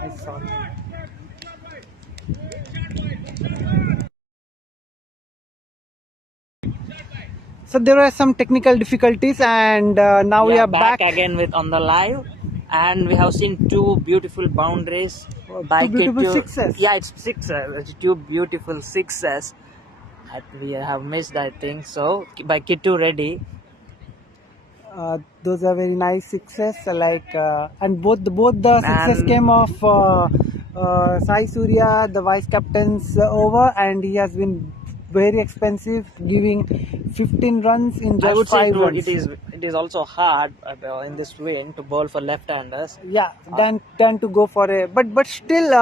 I saw. So there were some technical difficulties, and now we are back. again with on the live, and we have seen two beautiful boundaries by Two beautiful Kitu. sixes. Yeah, it's sixes. It's two beautiful sixes that we have missed, I think so, by Kitu Reddy. Those are very nice sixes. And both the sixes And came off Sai Surya, the vice captain's over, and he has been very expensive, giving 15 runs in I just would say 5 runs. it is also hard in this wind to bowl for left-handers. Yeah, than to go for a but still,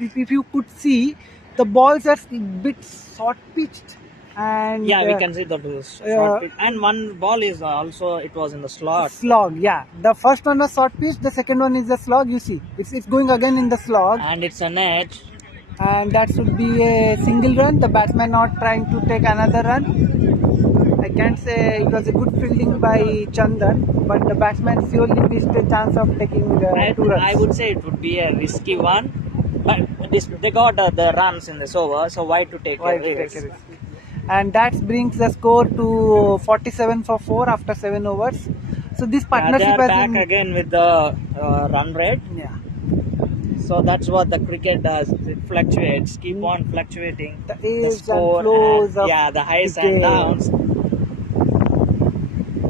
if you could see, the balls are a bit short pitched, and Yeah, we can see that short pitch. And one ball is also, it was in the slot. slog. Yeah, the first one was short pitch, the second one is the slog. You see, it's going again in the slog, And it's an edge. and that should be a single run. The batsman not trying to take another run. I can't say it was a good fielding by Chandan, but the batsman surely missed a chance of taking 2 runs. I would say it would be a risky one, but they got the runs in this over, so why to take Why a to take risk? a risk? And that brings the score to 47 for 4 after 7 overs. So this They partnership are has back been, again with the run rate. yeah, So that's what the cricket does. It fluctuates, keep on fluctuating. the The ebbs and score flows and, of yeah, the highs the and game. downs.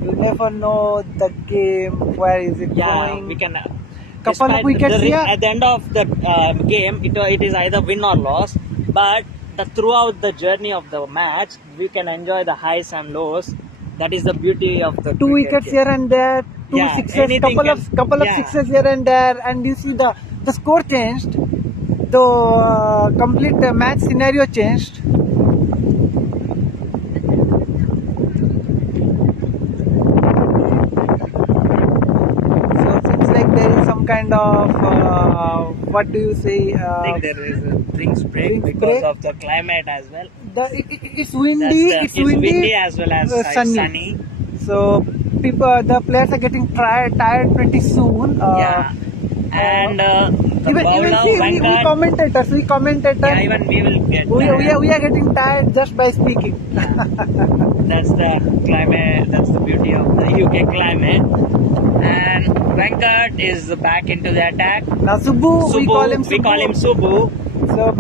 You never know the game, where is it Yeah, going. we can. Couple of despite wickets here. At the end of the game, it is either win or loss. But throughout the journey of the match, we can enjoy the highs and lows. That is the beauty of the 2 cricket wickets game. here and there, 2 Yeah, sixes, anything couple of yeah. sixes here and there, and you see the score changed, the complete match scenario changed. So it seems like there is some kind of what do you say? I think there is a drinks break drinks because break. of the climate as well. It's windy. It's windy, as well as sunny. So the players are getting tired pretty soon. Yeah. And the Even bowler, we Venkat, commentators, yeah, even we will get we tired. are getting tired just by speaking. That's the climate, that's the beauty of the UK climate. And Venkat is back into the attack. Now Subbu, we call him Subbu. So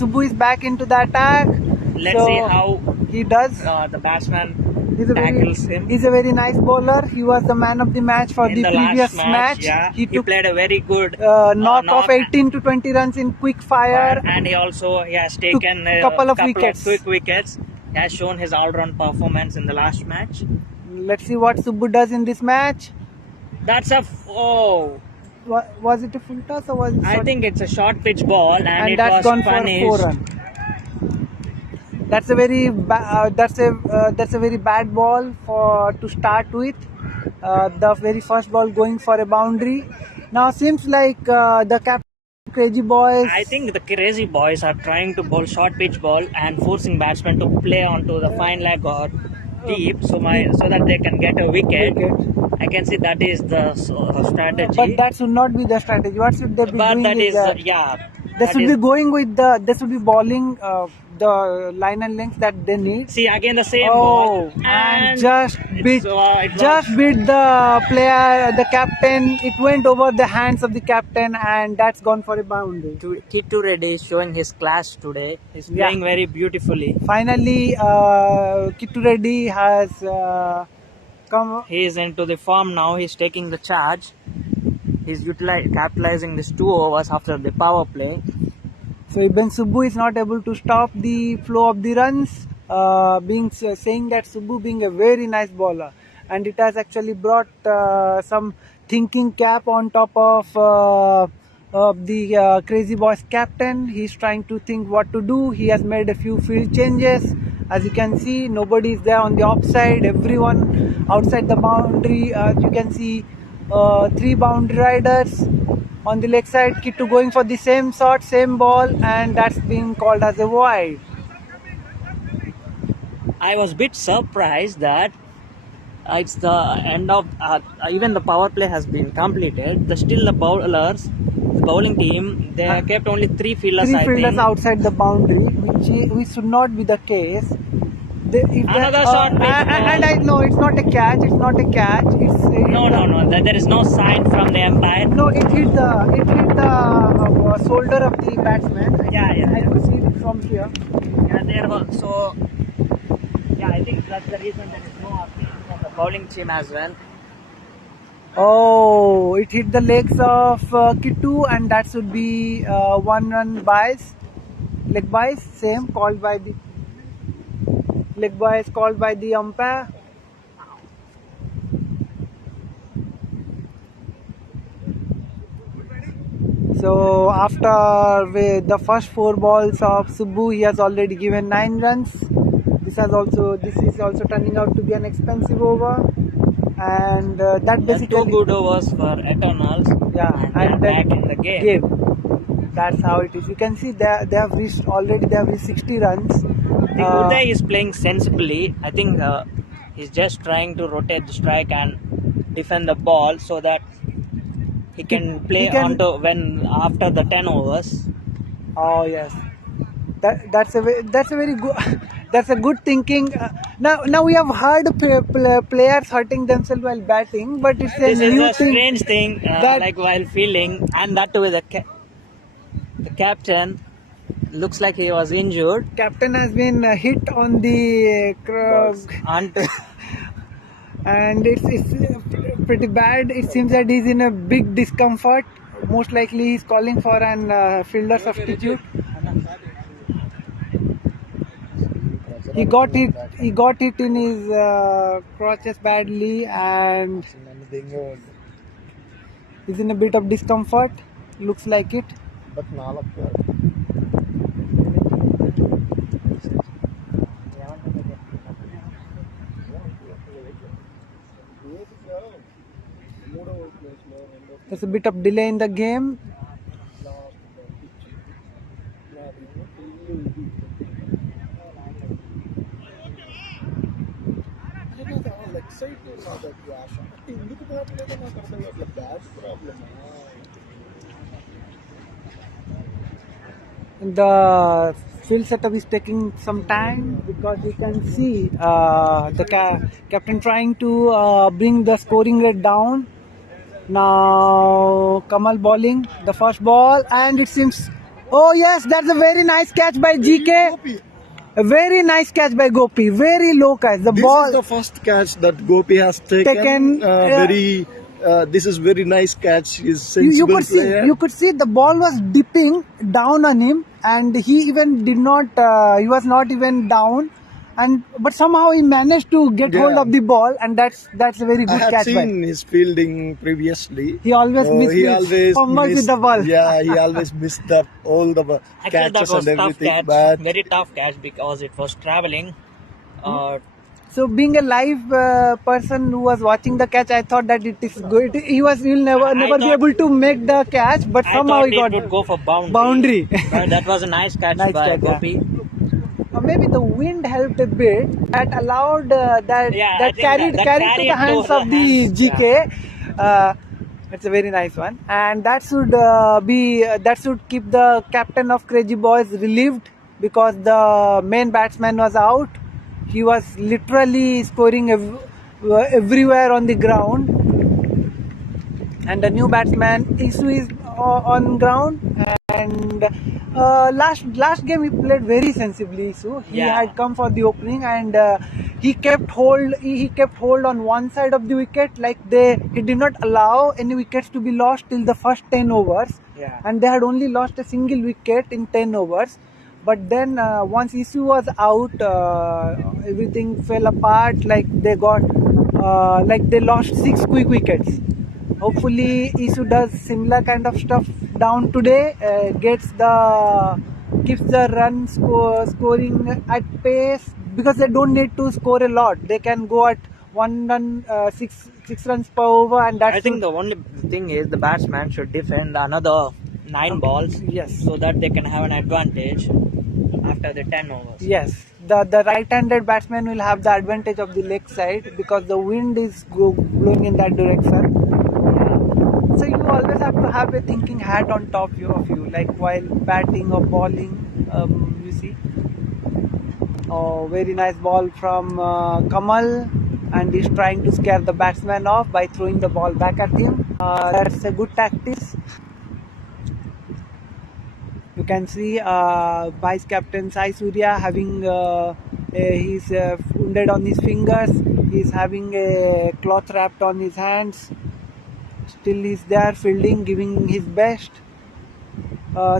Subbu is back into the attack. Let's see how he does. the batsman He's tackles him. He's a very nice bowler. He was the man of the match for In the the previous last match. yeah, He took played a very good knock of 18 to 20 runs in quick fire. and he has taken a couple of quick wickets. He has shown his all-round performance in the last match. Let's see what Subbu does in this match. That's Was it a full toss or was it I short? think it's a short pitch ball, and it that's was gone punished. for 4 runs. That's a very that's a very bad ball to start with. The very first ball going for a boundary. Now seems like the crazy boys. I think the crazy boys are trying to bowl short pitch ball and forcing batsmen to play onto the fine leg or deep, so that they can get a wicket. I can see that is the strategy. But that should not be the strategy. What should they be doing? That is They should be going with they should be bowling the line and length that they need. See again the same ball and just beat beat the player, the captain. It went over the hands of the captain, and that's gone for a boundary. Kitu Reddy is showing his class today. He's playing very beautifully. Finally, Kitu Reddy has come. He is into the form now. He's taking the charge. He's capitalizing these 2 overs after the power play. So Ibn Subbu is not able to stop the flow of the runs, saying that Subbu being a very nice bowler, and it has actually brought some thinking cap on top of the Crazy Boys captain. He's trying to think what to do. He has made a few field changes. As you can see, nobody is there on the offside. Everyone outside the boundary. You can see 3 boundary riders. On the leg side, Kitu going for the same shot, same ball, and that's being called as a wide. I was a bit surprised that it's the end of even the power play has been completed. Still the bowlers bowling team, they kept only three fielders. Three fielders outside the boundary, which should not be the case. Another short pitch and I know it's not a catch. It's not a catch. No. There is no sign from the umpire. No, it hit the shoulder of the batsman. Yeah. I can see it from here. Yeah, there was so. Yeah, I think that's the reason there is no appeal from the bowling team as well. Oh, it hit the legs of Kittu, and that should be 1 run bias. Leg bias, same called by the leg bias called by the umpire. So after the first 4 balls of Subbu, he has already given 9 runs. This is also turning out to be an expensive over, and that basically 2 good overs for Eternals. Yeah, and back in the game. That's how it is. You can see they have reached 60 runs. Uday is playing sensibly. I think he's just trying to rotate the strike and defend the ball so that he can play when after the 10 overs. Oh yes, that's a very good that's a good thinking. Now we have heard players hurting themselves while batting, but it's This is a thing. strange thing, like while fielding, and that too with the captain. Looks like he was injured. Captain has been hit on the and it's pretty bad. It seems that he's in a big discomfort. Most likely he's calling for an fielder substitute. He got it in his crotches badly, and he's in a bit of discomfort. Looks like it. There's a bit of delay in the game. The field setup is taking some time because you can see the captain trying to bring the scoring rate down. Now Kamal bowling the first ball, and it seems, oh yes, that's a very nice catch by GK. A very nice catch by Gopi. Very low catch. This is the first catch that Gopi has taken. This is very nice catch. He's sensible player. You could see the ball was dipping down on him, and he even did not. He was not even down, but somehow he managed to get hold of the ball, and that's a very good catch. I have seen his fielding previously. He always fumbles with the ball. Yeah, he always missed all the catches and everything. But very tough catch because it was traveling. So being a live person who was watching the catch, I thought that it is good. He'll never be able to make the catch, but somehow he got would go for boundary. That was a nice catch by Gopi. Maybe the wind helped a bit. That allowed that carried to the hands of the GK. It's a very nice one, and that should keep the captain of Crazy Boys relieved because the main batsman was out. He was literally scoring everywhere on the ground, and the new batsman Isu is on ground. And last game he played very sensibly. Isu, he had come for the opening, and he kept hold on one side of the wicket. Like he did not allow any wickets to be lost till the first 10 overs. And they had only lost a single wicket in 10 overs. But then once Isu was out, everything fell apart. Like they lost 6 quick wickets. Hopefully Isu does similar kind of stuff down today. Keeps the run scoring at pace, because they don't need to score a lot. They can go at 1 run, 6 runs per over, and that's. I think the only thing is the batsman should defend another 9 balls. Yes. So that they can have an advantage after the 10 overs. Yes. The right-handed batsman will have the advantage of the leg side because the wind is blowing in that direction. So you always have to have a thinking hat on top of you, like while batting or bowling. You see, oh, very nice ball from Kamal, and he's trying to scare the batsman off by throwing the ball back at him. That's a good tactics. You can see Vice Captain Sai Surya having he's wounded on his fingers. He's having a cloth wrapped on his hands. Still he's there fielding, giving his best.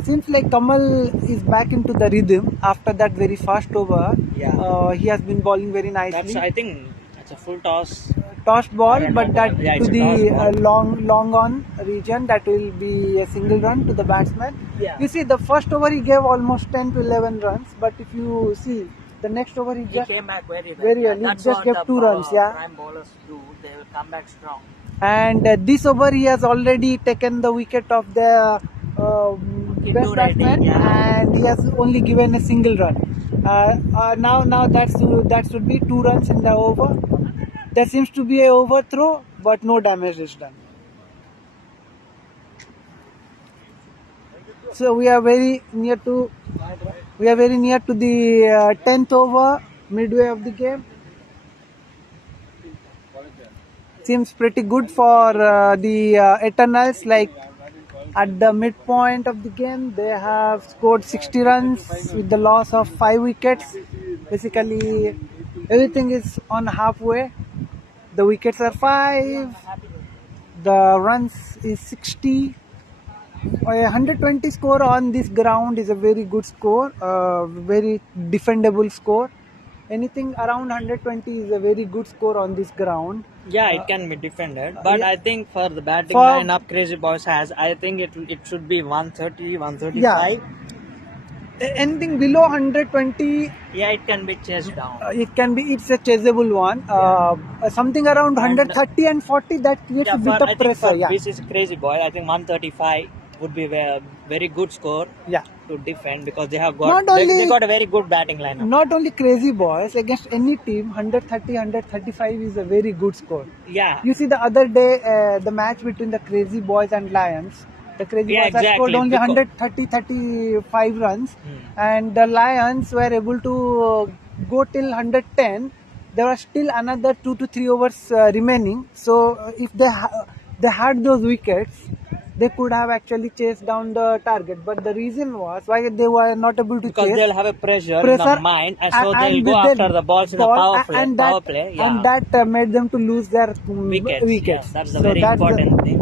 Seems like Kamal is back into the rhythm after that very fast over. Yeah. He has been bowling very nicely. I think it's a full toss. Tossed ball, but that to the long on region, that will be a single run to the batsman. Yeah. You see, the first over he gave almost 10 to 11 runs, but if you see the next over he just came back very well. very early. That's just gave 2 runs. Yeah. Prime bowlers do. They will come back strong. And this over he has already taken the wicket of the best batsman, and he has only given a single run. Now that should be 2 runs in the over. There seems to be a overthrow, but no damage is done. So we are very near to the 10th over, midway of the game. Seems pretty good for the Eternals. Like at the midpoint of the game, they have scored 60 runs with the loss of 5 wickets. Basically, everything is on halfway. The wickets are 5. The runs is 60. A 120 score on this ground is a very good score. Very defendable score. Anything around 120 is a very good score on this ground. Yeah, it can be defended, but yeah. I think for the batting lineup Crazy Boys has, I think it should be 130, 135. Yeah. Anything below 120, yeah, it can be chased down. It's a chaseable one. Something around 130 and 40, that creates a bit of pressure. Yeah, BCC Crazy Boy, I think 135 would be a very good score. Yeah. To defend, because they have got they got a very good batting lineup. Not only Crazy Boys, against any team 130, 135 is a very good score. Yeah. You see the other day the match between the Crazy Boys and Lions. The Crazy Boys have scored only 130, 35 runs, and the Lions were able to go till 110. There was still another 2 to 3 overs remaining. So if they had those wickets, they could have actually chased down the target. But the reason was why they were not able to because chase. They'll have a pressure in the mind, and so they'll go after the balls in the power play. Yeah. And that made them to lose their wickets. Yeah, that's the very important thing.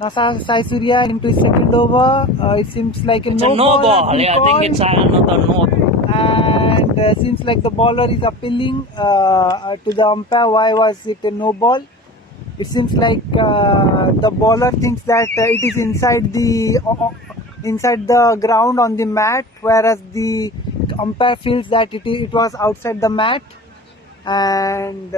Now Sai Surya into his second over. It seems like it's a no ball. Yeah, I think it's another no. And seems like the bowler is appealing to the umpire. Why was it a no ball? It seems like the bowler thinks that it is inside the ground on the mat, whereas the umpire feels that it was outside the mat. And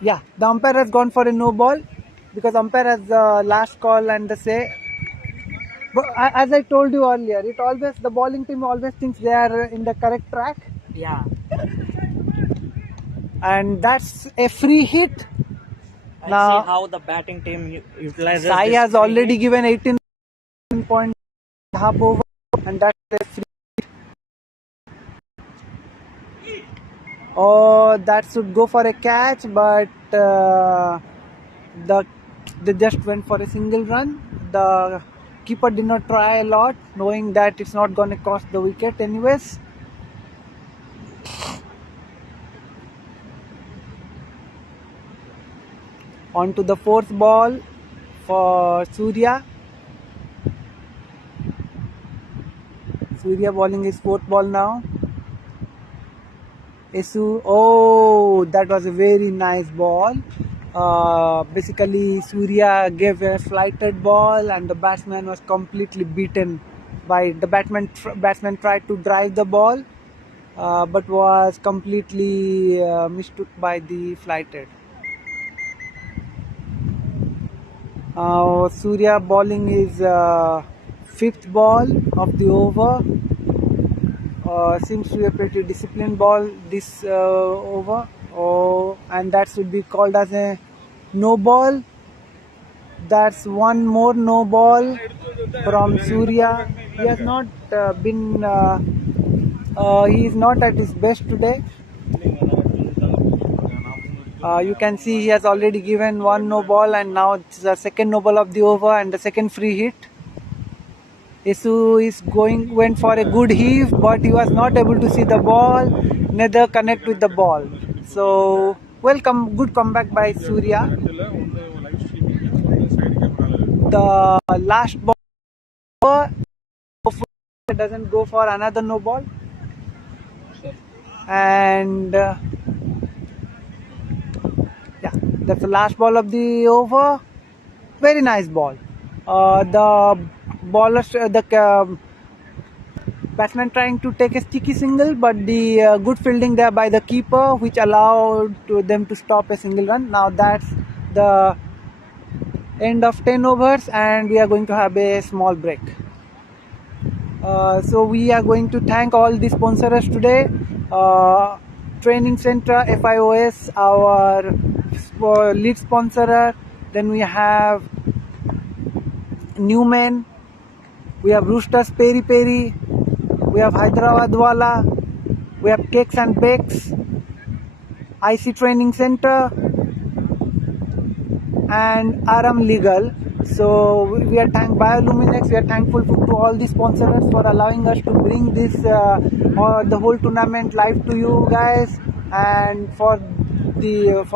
yeah, the umpire has gone for a no ball because umpire has the last call and the say. But as I told you earlier, the bowling team always thinks they are in the correct track. Yeah. And that's a free hit. Now see how the batting team utilizes. Sai has already given 18 point half over, and that's a free hit. Oh, that should go for a catch, but they just went for a single run. The keeper did not try a lot, knowing that it's not going to cost the wicket anyways. On to the 4th ball for Surya. Surya bowling his 4th ball now. Esu, oh, that was a very nice ball. Basically, Surya gave a flighted ball, and the batsman was completely beaten by the batsman tried to drive the ball, but was completely mistook by the flighted. Surya bowling his 5th ball of the over. Seems to be a pretty disciplined ball this over. Oh, and that should be called as a no ball. That's one more no ball from Surya. He has not he is not at his best today. You can see he has already given one no ball, and now it's the second no ball of the over and the second free hit. Isu went for a good heave, but he was not able to see the ball, neither connect with the ball. So good comeback by Surya. The last ball, hopefully doesn't go for another no ball. And yeah, that's the last ball of the over. Very nice ball. The batsman trying to take a sticky single, but the good fielding there by the keeper, which allowed them to stop a single run. Now that's the end of 10 overs, and we are going to have a small break. So we are going to thank all the sponsors today. Training Center, FIOS, our lead sponsor. Then we have Newman. We have Roosters Peri Peri. We have Hyderabad Wala. We have Cakes and Bakes. IC Training Center. And Aram Legal. So we are thanked Bioluminex. We are thankful to all the sponsors for allowing us to bring this the whole tournament live to you guys, and for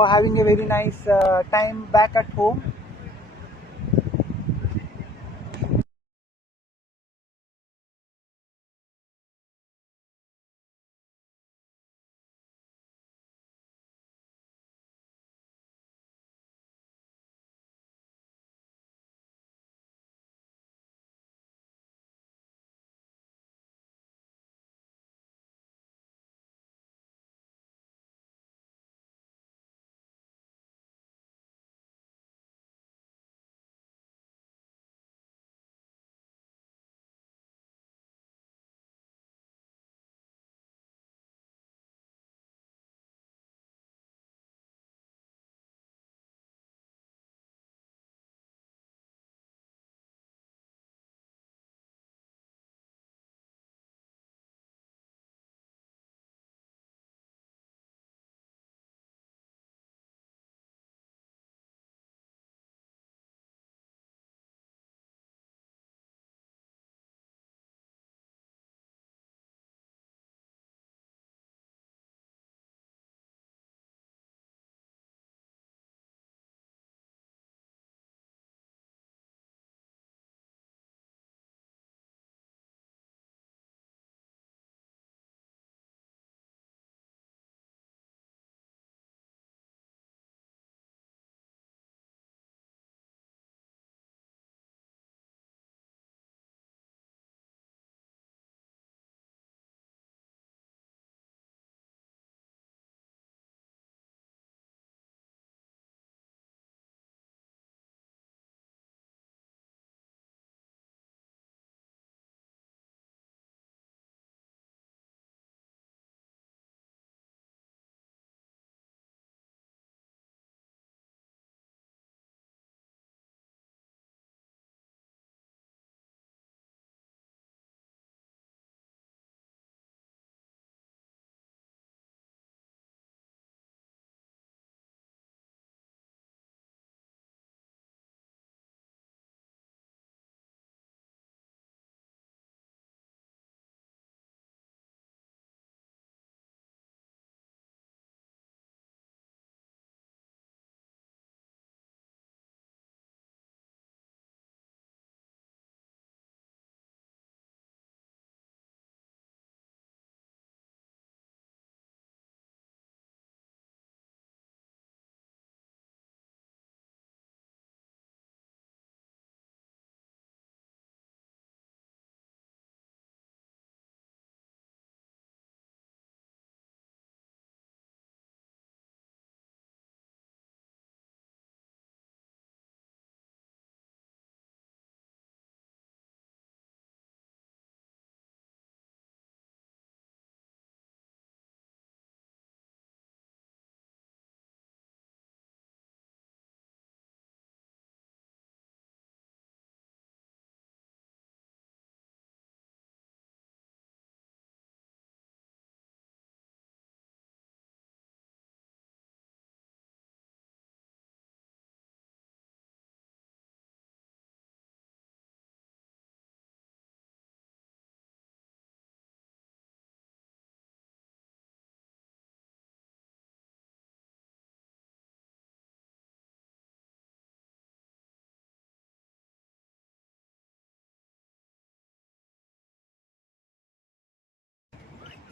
having a very nice time back at home.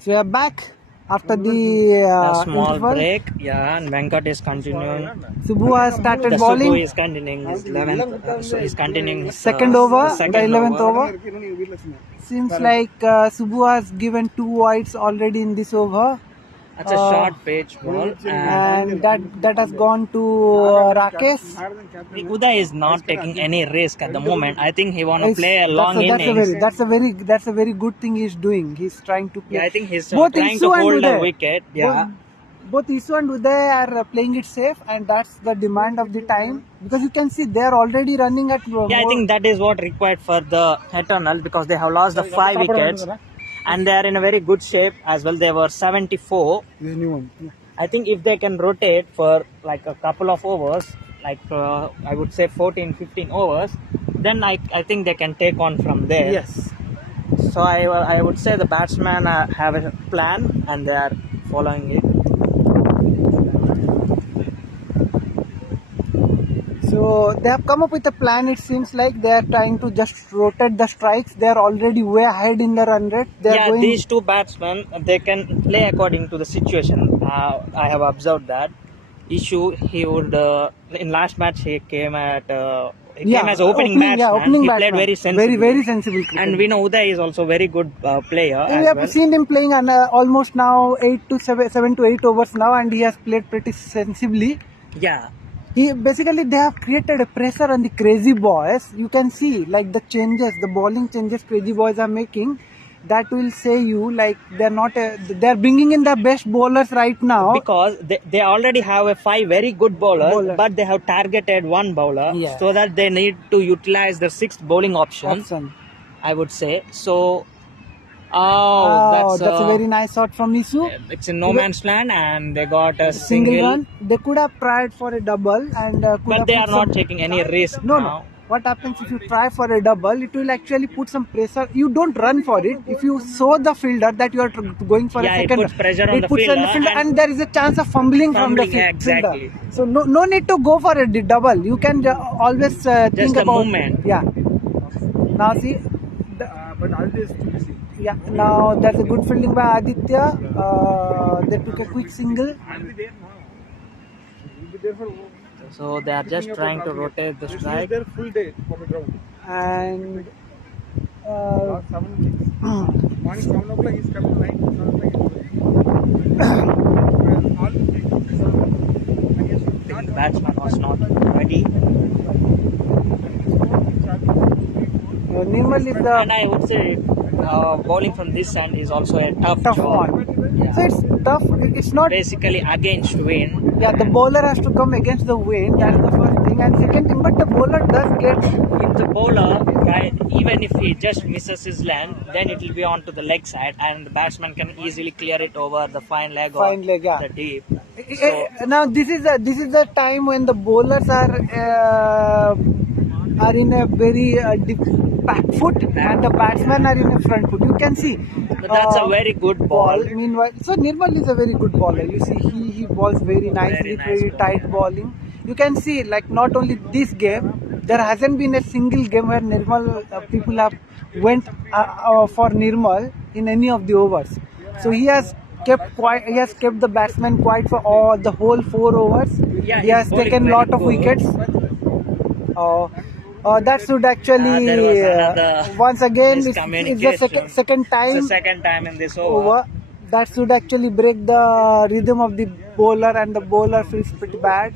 So we are back after the A small interval. break, yeah, and Venkat is continuing. Subbu has started The bowling. Subbu is continuing his 11th, so he's continuing his, Second over, the second the 11th over. Seems like Subbu has given 2 wides already in this over. That's a short pitch ball, And that has gone to Rakesh. Uday is not taking any risk at the moment. I think he want to play a long innings. That's a very good thing he's doing. He's trying to play. Yeah, I think he's Both trying Isu to and hold a Uday. wicket. Yeah. Both Isu and Uday are playing it safe, and that's the demand of the time, because you can see they are already running at Yeah, I think that is what required for the Eternals, because they have lost the 5 wickets and they are in a very good shape as well. They were 74. I think if they can rotate for like a couple of overs, like I would say 14-15 overs, then I think they can take on from there. Yes. So I would say the batsmen have a plan and they are following it. So they have come up with a plan. It seems like they are trying to just rotate the strikes. They are already way ahead in the run rate. Yeah, these two batsmen, they can play according to the situation. I have observed that. Issue, he would in last match he came at came as opening batsman. Yeah, opening he batsman. played very sensible. Very sensible cricket. And we know Uday is also very good player. We have seen him playing almost now 7 to 8 overs now, and he has played pretty sensibly. Yeah. They have created a pressure on the crazy boys. You can see like the changes, the bowling changes crazy boys are making. That will say you like they're bringing in the best bowlers right now, because they already have a 5 very good bowlers, but they have targeted one bowler, so that they need to utilize the 6th bowling option. I would say so. That's a very nice shot from Isu. It's in no man's land and they got a single run. They could have tried for a double, and but they are not taking any risk now. No. What happens if you try for a double? It will actually put some pressure. You don't run for it. If you show the fielder that you are going for a second, it puts pressure on the fielder, and there is a chance of fumbling from the exactly. fielder. So no need to go for a double. You can always think about movement. Yeah. Now see. But Aditya is too busy. Yeah. Now that's a good fielding by Aditya. They took a quick single. So they are just trying to rotate the strike. There full day for the ground. And Morning 7 o'clock he's coming to 9 The batsman was not ready. Nirmal is the. And I would say bowling from this end is also a tough job. one. Yeah. So it's tough. It's not basically against wind. Yeah, the bowler has to come against the wind. That's the first thing. And second thing, but the bowler does get. If the bowler, even if he just misses his length, then it will be on to the leg side, and the batsman can easily clear it over the fine leg or the deep. So, now this is the time when the bowlers are in a very back foot, and the batsmen are in a front foot. You can see. But that's a very good ball. Meanwhile, so Nirmal is a very good bowler. You see, he bowls very nicely, very tight bowling. You can see, like, not only this game, there hasn't been a single game where Nirmal people have went for Nirmal in any of the overs. So he has kept the batsman quiet for the whole 4 overs. Yeah, he has taken a lot of wickets. That should actually once again it's the second time. It's the second time in this over. That should actually break the rhythm of the bowler, and the bowler feels pretty bad.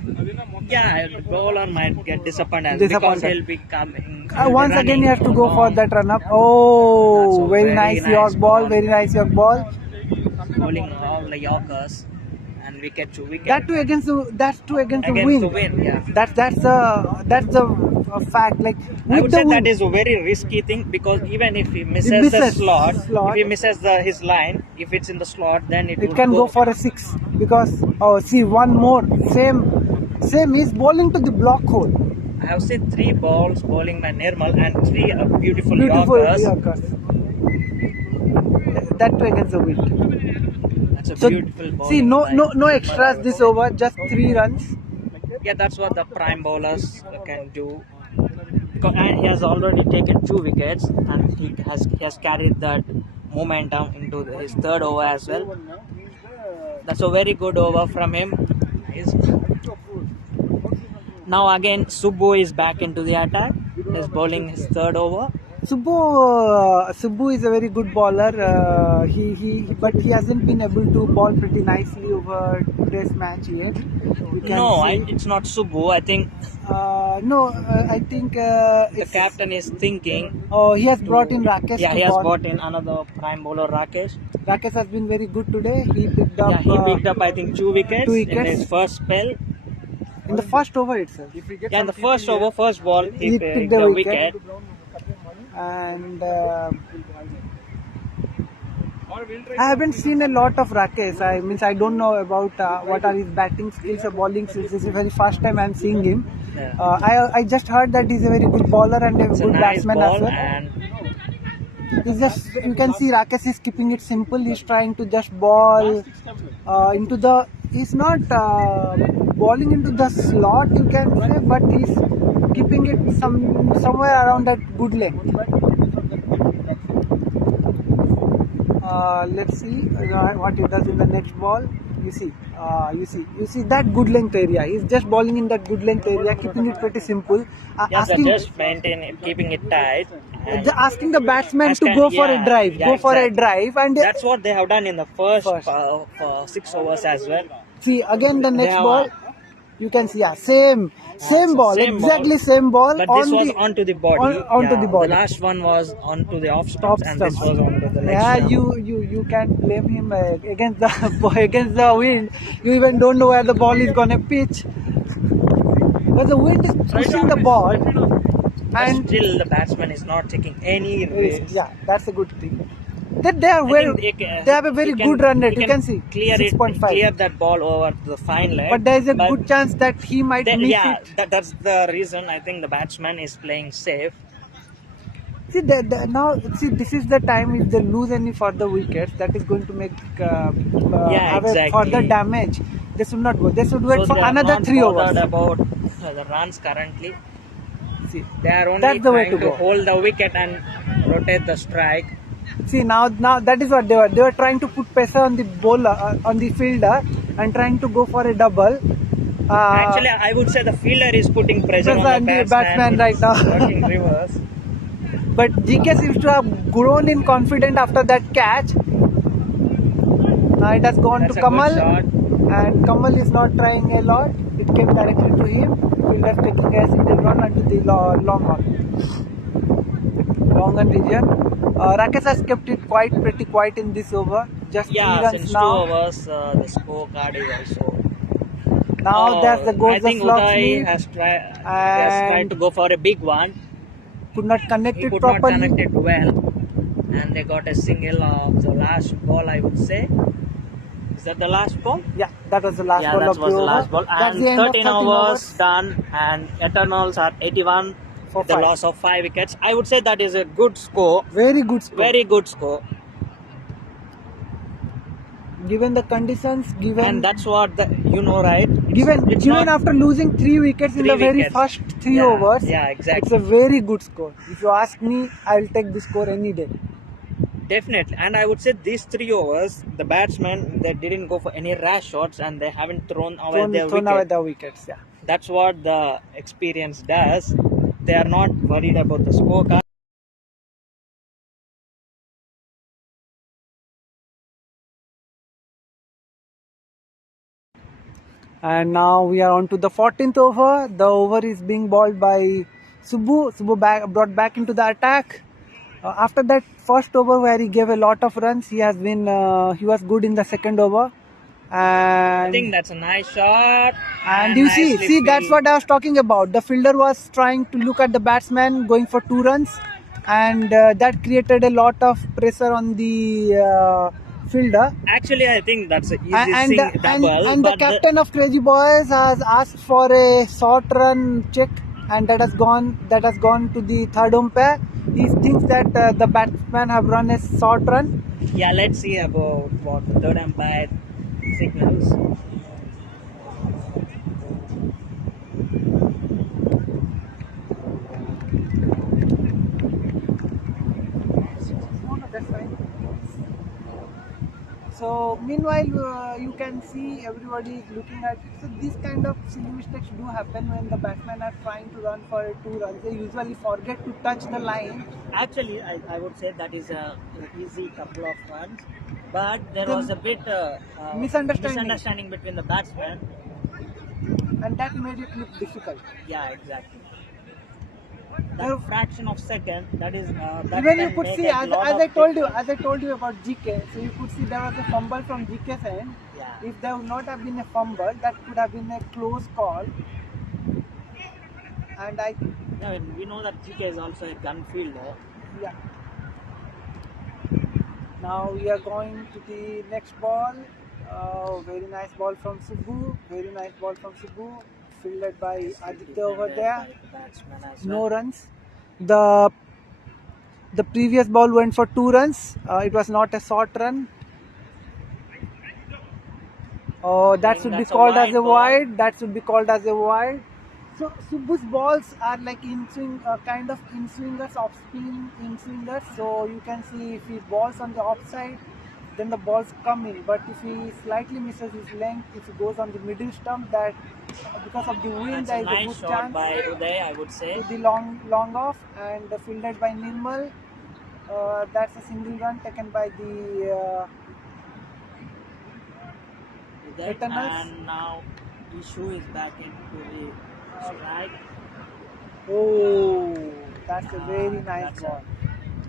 Yeah, the bowler might get disappointed. Because he'll be coming. Once again, he has to go for that run up. Oh, very nice York ball. Very nice York ball. Bowling all the Yorkers. And wicket to wicket. That too against the wind. Yeah. That's the fact. Like I would say that is a very risky thing, because even if he misses the slot, if he misses his line, if it's in the slot, then it can go for a 6. Because see, one more same is bowling to the block hole. I have seen 3 balls bowling by Nirmal and 3 beautiful Yorkers. That too against the wind. That's a beautiful ball. See, no extras this over, just 3 runs. Yeah, that's what the prime bowlers can do. And he has already taken 2 wickets, and he has carried that momentum into his third over as well. That's a very good over from him. Now again Subbu is back into the attack. He's bowling his third over. Subbu is a very good bowler. But he hasn't been able to bowl pretty nicely over today's match yet. It's not Subbu. I think I think the captain is thinking. Oh, he has brought in Rakesh. Yeah, he has brought in another prime bowler, Rakesh. Rakesh has been very good today. He picked up. He picked up I think 2 wickets in his first spell. In the first over itself. In the first over, first ball, he picked a wicket. And I haven't seen a lot of Rakesh. I don't know about what are his batting skills or bowling skills. This is the very first time I'm seeing him. Yeah. I just heard that he's a very good bowler and a good batsman as well. And He's just, you can see Rakesh is keeping it simple. He's trying to just ball into the. He's not bowling into the slot, you can say, but he's keeping it somewhere around that good length. Let's see what he does in the next ball. You see that good length area. He's just bowling in that good length area, keeping it pretty simple. Just keeping it tight. Asking the batsman to go for a drive, a drive, and that's what they have done in the first 6 overs as well. See again the next ball. You can see, same ball, exactly same ball. But this was onto the body. Onto the body. The last one was onto the off stumps, and this was onto the leg Yeah, stump. you can't blame him against the wind. You even don't know where the ball is gonna pitch. But the wind is pushing the ball, and still the batsman is not taking any risk. Yeah, that's a good thing. That they have a very good run rate. You can see clear 6.5. Clear that ball over the fine leg. But there is a good chance that he might miss it. That's the reason I think the batsman is playing safe. See, this is the time if they lose any further wickets, that is going to make have a further damage. They should not go. They should wait for another 3 overs. About the runs currently. See, they are only trying to hold the wicket and rotate the strike. See now that is what they were. They were trying to put pressure on the bowler, on the fielder, and trying to go for a double. Actually, I would say the fielder is putting pressure on the batsman right now. Working reverse. But GK seems to have grown in confidence after that catch. Now it has gone to Kamal, and Kamal is not trying a lot. It came directly to him. Fielder taking a single run onto the long on region. Rakesh has kept it pretty quiet in this over. Just 3 runs since now. 2 overs, the scorecard is also. Now there's the goes I think Uday has tried to go for a big one. Could not connect it could properly. Not connect it well, and they got a single of the last ball, I would say. Is that the last ball? Yeah, that was the last ball of the over. The last ball. And 13 overs done, and Eternals are 81 for the loss of 5 wickets. I would say that is a good score. Very good score. Very good score. Given the conditions, and that's what right? Given after losing 3 wickets in the very first 3 overs, exactly. It's a very good score. If you ask me, I'll take this score any day. Definitely, and I would say these 3 overs, the batsmen, they didn't go for any rash shots, and they haven't thrown away the wickets. Yeah, that's what the experience does. They are not worried about the scorecard. And now we are on to the 14th over. The over is being bowled by Subbu. Subbu brought back into the attack. After that first over where he gave a lot of runs, he was good in the second over. And I think that's a nice shot. And you see, that's what I was talking about. The fielder was trying to look at the batsman going for 2 runs, and that created a lot of pressure on the fielder. Actually, I think that's an easy double. And the captain of Crazy Boys has asked for a short run check, and that has gone to the third umpire. He thinks that the batsman have run a short run. Yeah, let's see about what the third umpire signals. So meanwhile, you can see everybody is looking at. So these kind of silly mistakes do happen when the batsmen are trying to run for 2 runs. They usually forget to touch the line. Actually, I would say that is a easy couple of runs, but there The was a bit misunderstanding, between the batsmen. and that made it look difficult. Yeah, exactly. There, That fraction of second, that is that even you can could make see, a as lot I of told you, difference. as I told you about GK. So you could see there was a fumble from GK's end. Yeah. If there would not have been a fumble, that could have been a close call. And I mean, we know that GK is also a gun fielder. yeah. Now we are going to the next ball. Very nice ball from Subbu. Very nice ball from Subbu. Fielded by Aditya over Defended there. by the batsman as No well. runs. The previous ball went for 2 runs. It was not a short run. Oh, that should be That's a called as wide a ball. wide. That should be called as a wide. So Subbu's balls are like in swing, kind of in swingers, off spin in swingers. So you can see if he balls on the offside, then the balls come in. But if he slightly misses his length, if he goes on the middle stump, that because of the wind, That's there a is a nice good shot chance by Uday, I would say. to the long off, and fielded by Nirmal. That's a single run taken by the Uday. Eternals. And now Ishu is back into the strike. Oh, that's a very nice That's ball.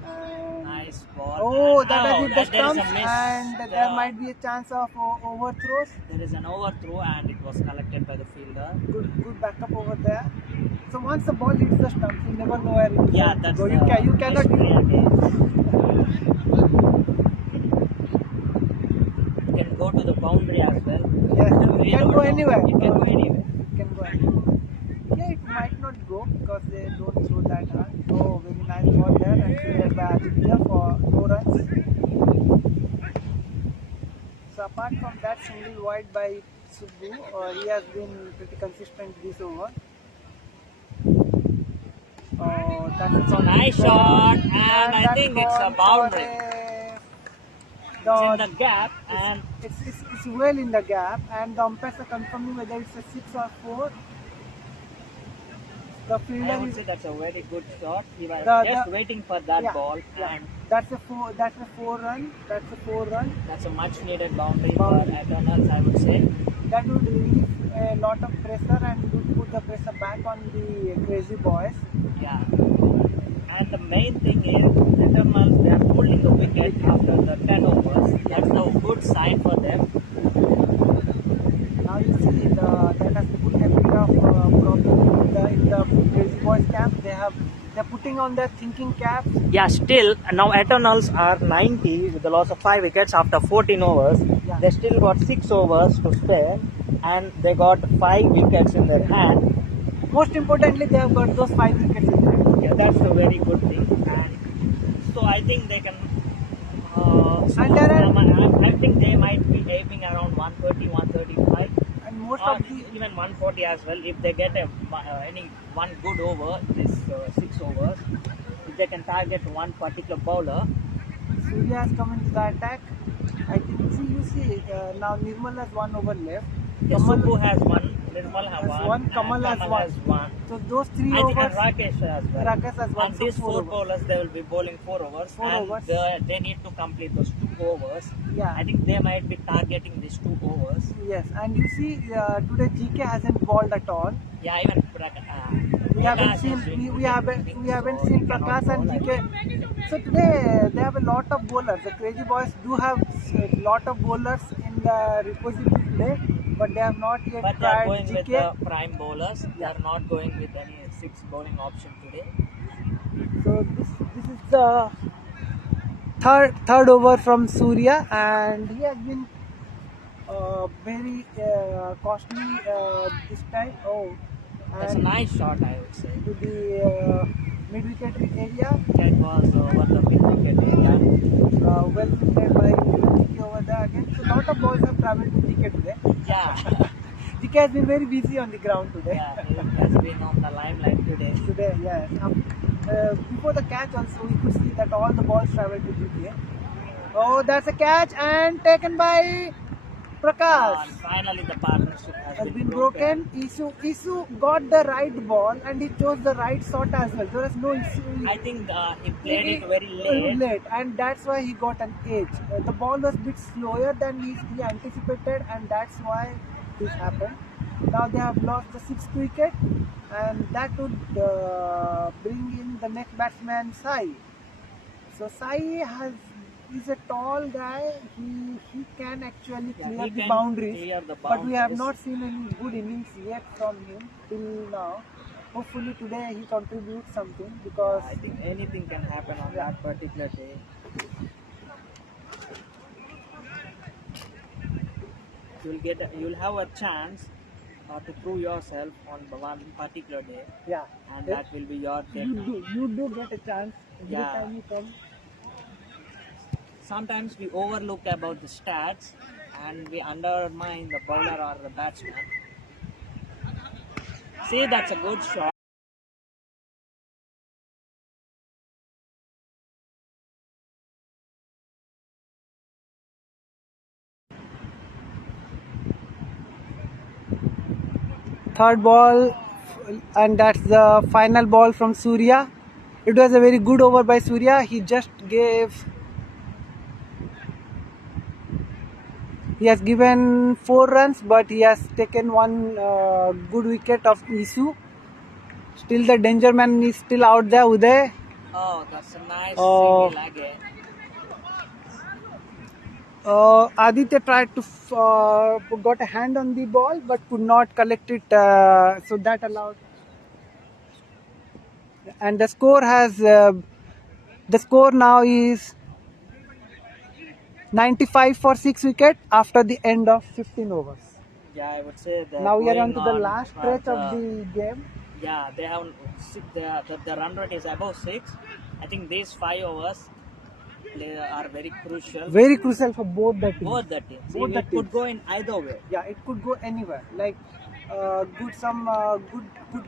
a nice ball. Oh, And that has hit the there is stumps, a miss. and there might be a chance of overthrows. There is an overthrow and it was collected by the fielder. Good backup over there. So once the ball hits the stumps, you never know where it is Yeah, going to that's go. You cannot. mystery again. It can go to the boundary as well. Yes, We it can don't go know. anywhere. It can go anywhere. It can go anywhere. Yeah, it might not go because they don't throw that hard. Oh, very nice ball there, and fielded by Aditya for 2 runs. So apart from that single wide by Subbu, he has been pretty consistent this over. That's a nice shot, and I that's think it's a gone boundary. For It's in the gap, and it's well in the gap, and the umpires are confirming whether it's a 6 or 4. The I fielder would is say that's a very good shot. He was the waiting for that ball, and that's a 4 run. That's a 4 run. that's a much needed boundary for Eternals, I would say. That would relieve a lot of pressure and would put the pressure back on the crazy boys. Yeah. And the main thing is Eternals, they are holding the wicket after the 10 overs. That's a good sign for them. Now you see that has put a bit of problem in the crazy boys camp. They're putting on their thinking caps. Yeah, still now Eternals are 90 with the loss of 5 wickets after 14 overs. Yeah. They still got 6 overs to spare, and they got 5 wickets in their hand. Most importantly, they have got those 5 wickets in their hand. Yeah, that's a very good thing. And so I think they can. I think they might be aiming around 130, 135. And most Or of the even 140 as well. If they get any one good over, this 6 overs, if they can target one particular bowler. Surya has come into the attack. I think you see now Nirmal has 1 over left. Yes, Subbu has 1, Nirmal has 1, Kamal has one. So those 3 I think, overs. and Rakesh as well. Rakesh has 1. On So these 4 overs. bowlers, they will be bowling 4 overs. 4 and overs. They need to complete those 2 overs. Yeah. I think they might be targeting these 2 overs. Yes, and you see today GK hasn't bowled at all. Yeah, even We haven't seen seen Prakash and GK. So today they have a lot of bowlers. The crazy boys do have a lot of bowlers in the repository today, but they have not yet But they are tried going GK. with the prime bowlers. They are not going with any 6 bowling option today. So this is the third over from Surya, and he has been very costly this time. Oh, That's a and nice shot, I would say. to the mid-wicket area. That was over the mid-wicket area. Well fielded by GK over there again. So lot of balls have travelled to GK today. Yeah. GK has been very busy on the ground today. Yeah, he has been on the limelight today. Today, yes. Before the catch also, we could see that all the balls travelled to GK. Oh, that's a catch and taken by Prakash. And finally, the partnership Has been broken. Isu got the right ball and he chose the right shot as well. There was no issue. I think he played it very late. And that's why he got an edge. The ball was a bit slower than he anticipated, and that's why this happened. Now they have lost the 6th wicket, and that would bring in the next batsman, Sai. So Sai is a tall guy. He can actually clear the boundaries, but we have not seen any good innings yet from him till now. Hopefully today he contributes something, because I think anything can happen on that particular day. You'll have a chance to prove yourself on one particular day. Yeah, and that will be your day. You do get a chance every time you come. Sometimes we overlook about the stats and we undermine the bowler or the batsman. See, that's a good shot. Third ball, and that's the final ball from Surya. It was a very good over by Surya. He has given 4 runs, but he has taken one good wicket of Isu. Still the danger man is still out there, Uday. Oh, that's a nice single again. Aditya tried to got a hand on the ball but could not collect it, so that allowed. And the score now is 95 for 6 wicket after the end of 15 overs. Yeah, I would say that. Now we are on to the last stretch of the game. Yeah, they have the run rate is above 6. I think these 5 overs are very crucial. Very crucial for both the teams. Both the teams. It could go in either way. Yeah, it could go anywhere. Like good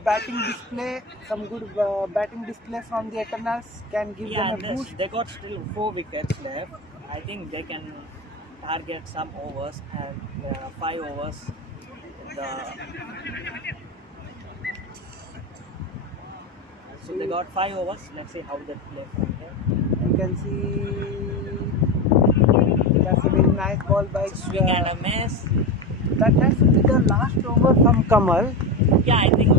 batting display, some good batting display from the Eternals can give them a boost. They got still 4 wickets left. I think they can target some overs, and 5 overs. So they got 5 overs. Let's see how they play from there. You can see that's a very nice ball by swing and a miss. That should be the last over from Kamal. Yeah, I think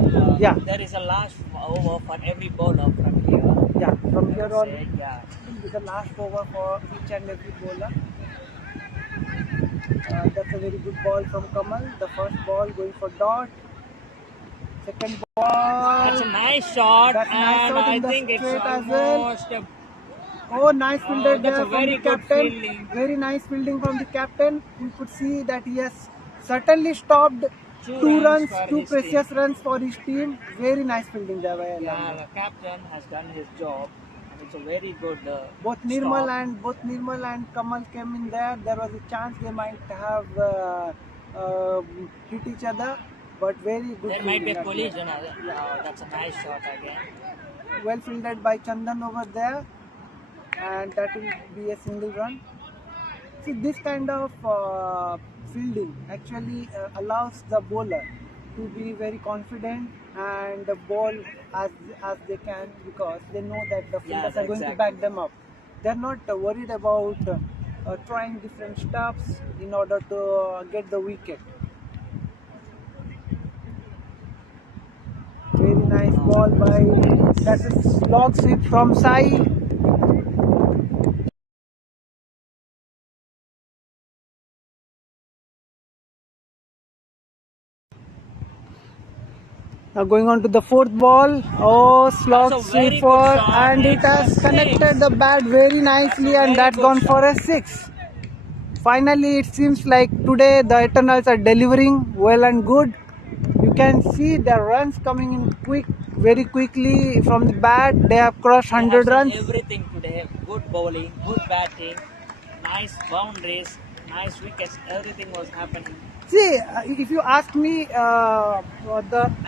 there is a last over for every bowler from here. Yeah, from here on. Yeah, it will be the last over for each and every bowler. That's a very good ball from Kamal. The first ball going for dot. Second ball. That's a nice shot, and I think it's almost. Oh, nice fielded there from the captain. Very nice fielding from the captain. You could see that he has certainly stopped 2 runs, 2 precious runs for his team. Very nice fielding there by Yeah, the captain has done his job. And it's a very good. Both Nirmal and Kamal came in there. There was a chance they might have hit each other, but very good. There might be a collision. That's a nice shot again. Well fielded by Chandan over there, and that will be a single run. See, this kind of fielding actually allows the bowler to be very confident and bowl as they can, because they know that the fielders are going to back them up. They're not worried about trying different stuffs in order to get the wicket. Very nice ball by, that's a log sweep from Sai. Now going on to the 4th ball. Oh, slog sweeper, and it has connected the bat very nicely, and that's gone for a 6. Finally, it seems like today the Eternals are delivering well and good. You can see the runs coming in very quickly from the bat. They have crossed 100 runs. Everything today. Good bowling, good batting, nice boundaries, nice wickets. Everything was happening. See, if you ask me, I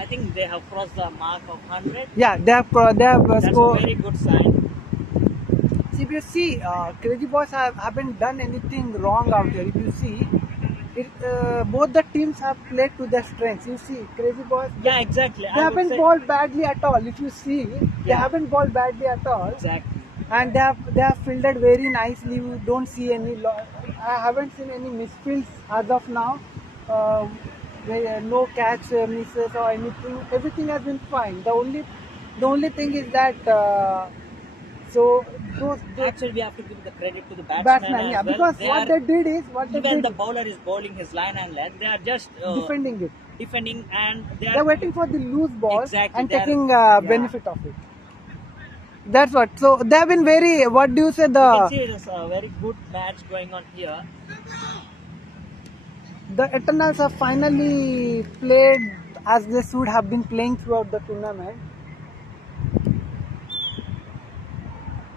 think they have crossed the mark of 100. Yeah, they have That's scored. a very good sign. if you see, Crazy Boys haven't done anything wrong out here. If you see, both the teams have played to their strengths. You see, Crazy Boys. Yeah, exactly. They haven't bowled badly at all. If you see, they haven't bowled badly at all. Exactly. And they have fielded very nicely. You don't see any. I haven't seen any misfields as of now. No catch misses or anything. Everything has been fine. The only thing is that so those Actually, we have to give the credit to the batsmen, as yeah, well. because what they did is Even the bowler is bowling his line and length, they are just defending it. defending, and They're waiting for the loose ball Exactly, and they are- taking yeah. benefit of it. That's what. So they have been very. What do you say? You can see there's a very good match going on here. The Eternals have finally played as they should have been playing throughout the tournament.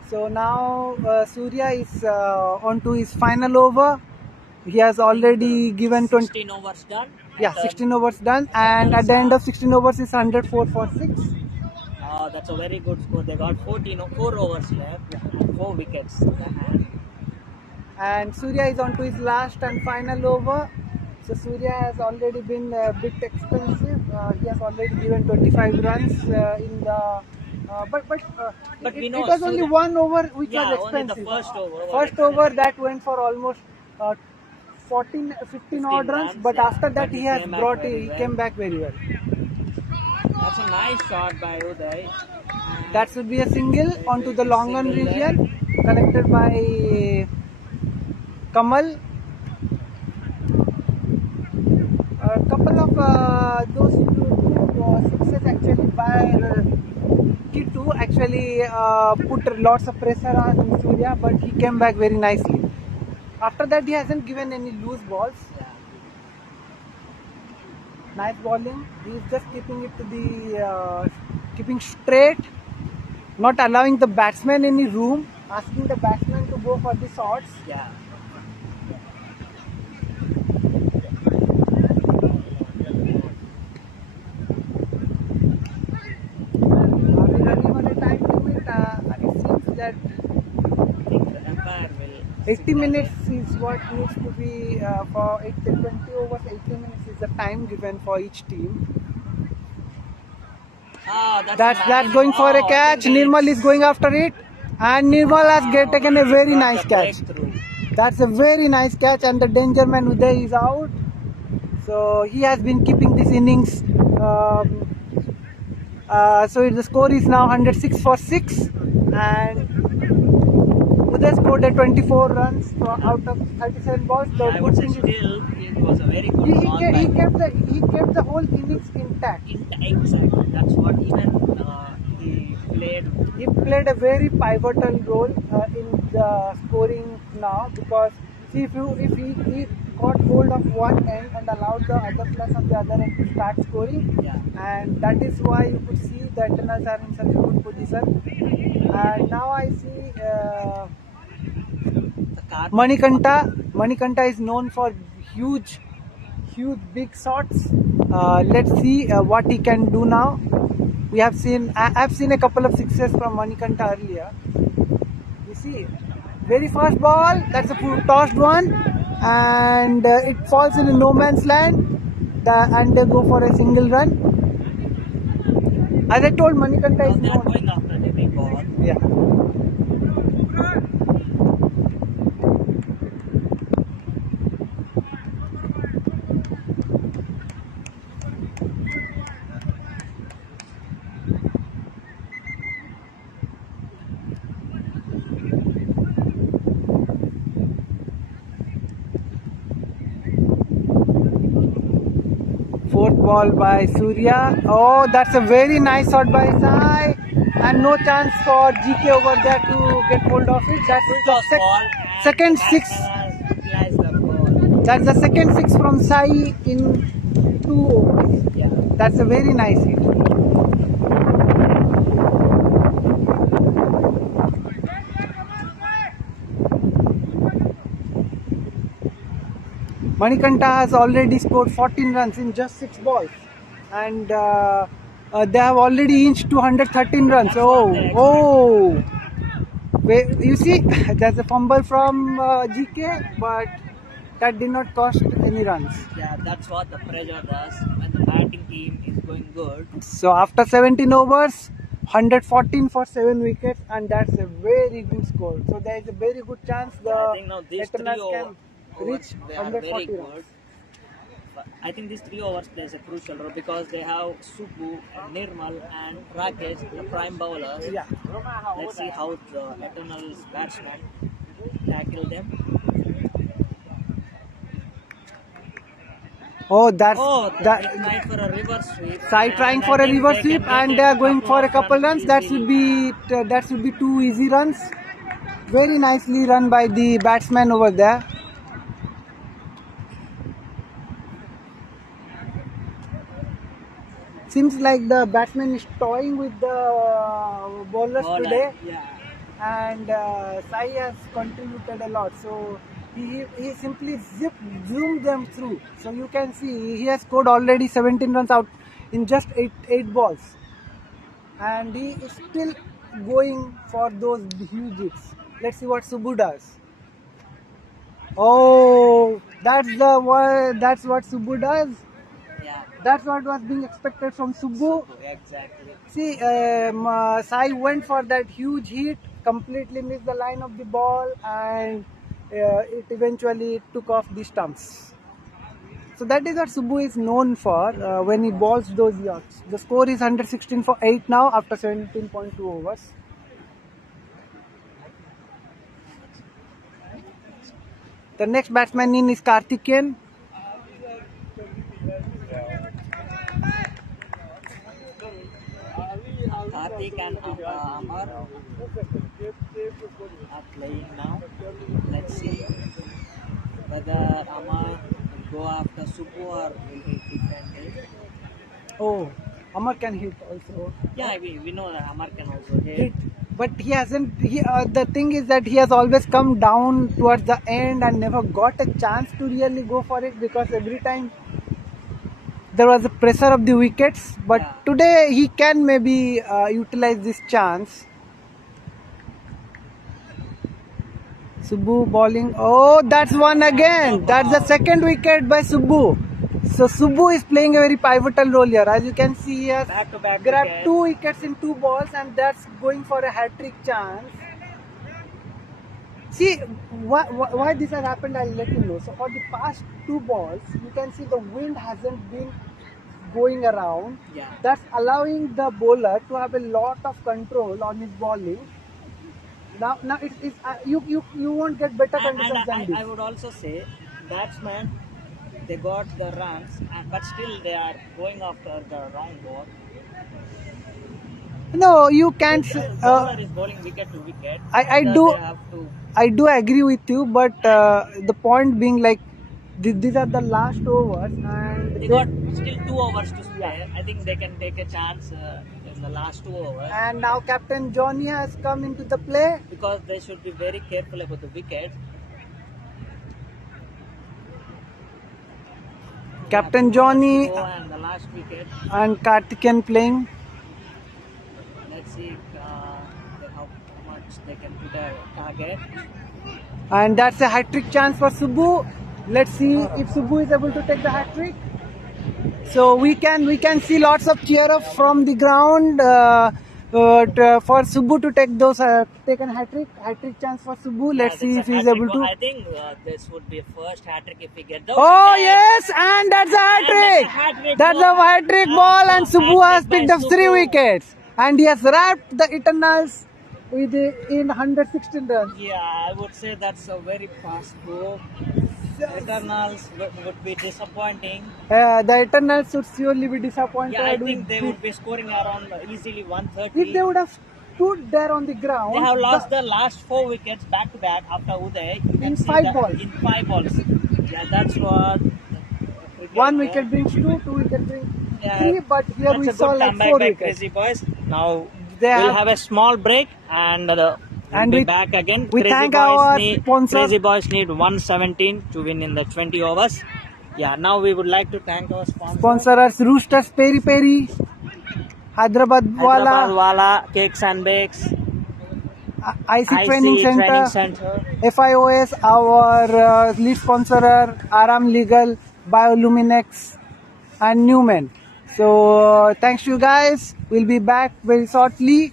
So now Surya is on to his final over. He has already given 16 overs done. Yeah, 16 overs done, and at the end of 16 overs is 104 for 6. That's a very good score. They got 4 overs left and 4 wickets in the hand. And Surya is on to his last and final over. So Surya has already been a bit expensive. He has already given 25 runs in the. But we it know was only Surya- one over which Yeah, was only the expensive. first over. First over that went for almost 15 odd runs. runs, But yeah. after that But he he has came back brought very he well. came back very well. That's a nice shot by Uday. That should be a single onto the long run Single region, collected by Kamal. A couple of those two sixes actually by Kitu actually put lots of pressure on Surya, but he came back very nicely. After that, he hasn't given any loose balls. Nice bowling. He's just keeping it to the keeping straight, not allowing the batsman any room, asking the batsman to go for the shots. Yeah. Are we running on a time limit? It seems that I think the umpire will. 80 minutes is what needs to be for 20 overs. 80 minutes is the time given for each team. That's going for a catch. Nirmal is going after it, and Nirmal has taken a very nice catch. That's a very nice catch, and the danger man Uday is out. So he has been keeping this innings. So the score is now 106 for 6, and Uday scored a 24 runs out of 37 balls. The I would say still it was a very good ball he kept the whole innings intact. Exactly. That's what even he played. He played a very pivotal role in the scoring now, because see, if he got hold of one end and allowed the other players on the other end to start scoring, and that is why you could see the Eternals are in such a good position. And now I see Manikanta is known for huge big shots. Let's see what he can do now. I've seen a couple of sixes from Manikanta earlier. You see, very fast ball. That's a tossed one, and it falls in a no man's land. And they go for a single run. As I told, Manikanta is They are known. going after the big ball. Yeah. Fourth ball by Surya. Oh, that's a very nice shot by Sai. And no chance for GK over there to get hold of it. That's the second six. That's the second six from Sai in 2 overs. Yeah. That's a very nice hit. Manikanta has already scored 14 runs in just 6 balls, and they have already inched to 113 runs. Oh, You see, there's a fumble from GK, but that did not cost any runs. Yeah, that's what the pressure does when the batting team is going good. So after 17 overs, 114 for 7 wickets, and that's a very good score. So there is a very good chance the I think now these Eternals can reach they are very 140 good. runs. But I think these 3 overs plays a crucial role because they have Subbu and Nirmal and Rakesh, the prime bowlers. Yeah. Let's see how the Eternals batsmen tackle them. Oh, that's That tried for a reverse sweep. Side trying for a reverse sweep, and they are going for a couple runs. That should be 2 easy runs. Very nicely run by the batsman over there. Seems like the batsman is toying with the bowlers today, Yeah. and Sai has contributed a lot. So he simply zoomed them through. So you can see he has scored already 17 runs out in just 8 balls, and he is still going for those huge hits. Let's see what Subbu does. Oh, that's what Subbu does. Yeah. That's what was being expected from Subbu. Exactly. See, Sai went for that huge hit, completely missed the line of the ball, and it eventually took off the stumps. So that is what Subbu is known for when he balls those yachts. The score is 116 for 8 now after 17.2 overs. The next batsman in is Karthikeyan. Karthik and Amar are playing now. Let's see whether Amar will go after Subbu or will he defend it. Oh, Amar can hit also. Yeah, we know that Amar can also hit. But he hasn't. The thing is that he has always come down towards the end and never got a chance to really go for it, because every time there was a pressure of the wickets. But Yeah. today he can maybe utilize this chance. Subbu bowling. Oh, that's one again. That's the second wicket by Subbu. So Subbu is playing a very pivotal role here. As you can see, he has Back-to-back grabbed wickets. 2 wickets in 2 balls, and that's going for a hat-trick chance. See, why this has happened, I'll let you know. So for the past 2 balls, you can see the wind hasn't been going around. Yeah. That's allowing the bowler to have a lot of control on his bowling. Now it's you won't get better conditions And than this. I would also say batsmen, they got the runs, but still they are going after the wrong ball. No, you can't. The bowler is bowling wicket to wicket. I so do. They have to. I do agree with you, but the point being, like, these are the last overs, and They got still 2 overs to spare. I think they can take a chance in the last 2 overs. And now Captain Johnny has come into the play. Because they should be very careful about the wicket. Captain Johnny And the last wicket. and Karthikeyan playing. Let's see how much they can put a target. And that's a hat-trick chance for Subbu. Let's see if Subbu is able to take the hat-trick. So we can see lots of cheer up from the ground for Subbu to take those take a hat-trick chance for Subbu. Let's see if he is able to. I think this would be a first hat-trick if we get the Oh wicket. yes, and that's a hat-trick. hat-trick That's a ball. hat-trick ball, and Subbu has Hat-trick by picked up 3 Subbu. wickets, and he has wrapped the Eternals in 116 runs. Yeah, I would say that's a very fast go. Eternals would be disappointing. The Eternals should surely be disappointed. Yeah, I think with they this. would be scoring around easily 130. If they would have stood there on the ground, They have lost the last 4 wickets back to back after Uday. You can In see 5 that balls. In 5 balls. Yeah, that's what. 1 wicket brings 2, 2 wickets bring 3, Yeah, but here we that's a saw good like comeback 4 by wickets. Crazy Boys. Now They we'll have- have a small break and we'll be we- back again. we thank our sponsor. Crazy Boys need 117 to win in the 20 overs. Yeah, now we would like to thank our sponsor. Sponsors Roosters Peri Peri, Hyderabad Hyderabad Wala, Wala Cakes and Bakes. IC Training IC Training Center, Center. FIOS, our lead sponsorer, Aram Legal, Bioluminex, and Newman. So thanks to you guys. We'll be back very shortly.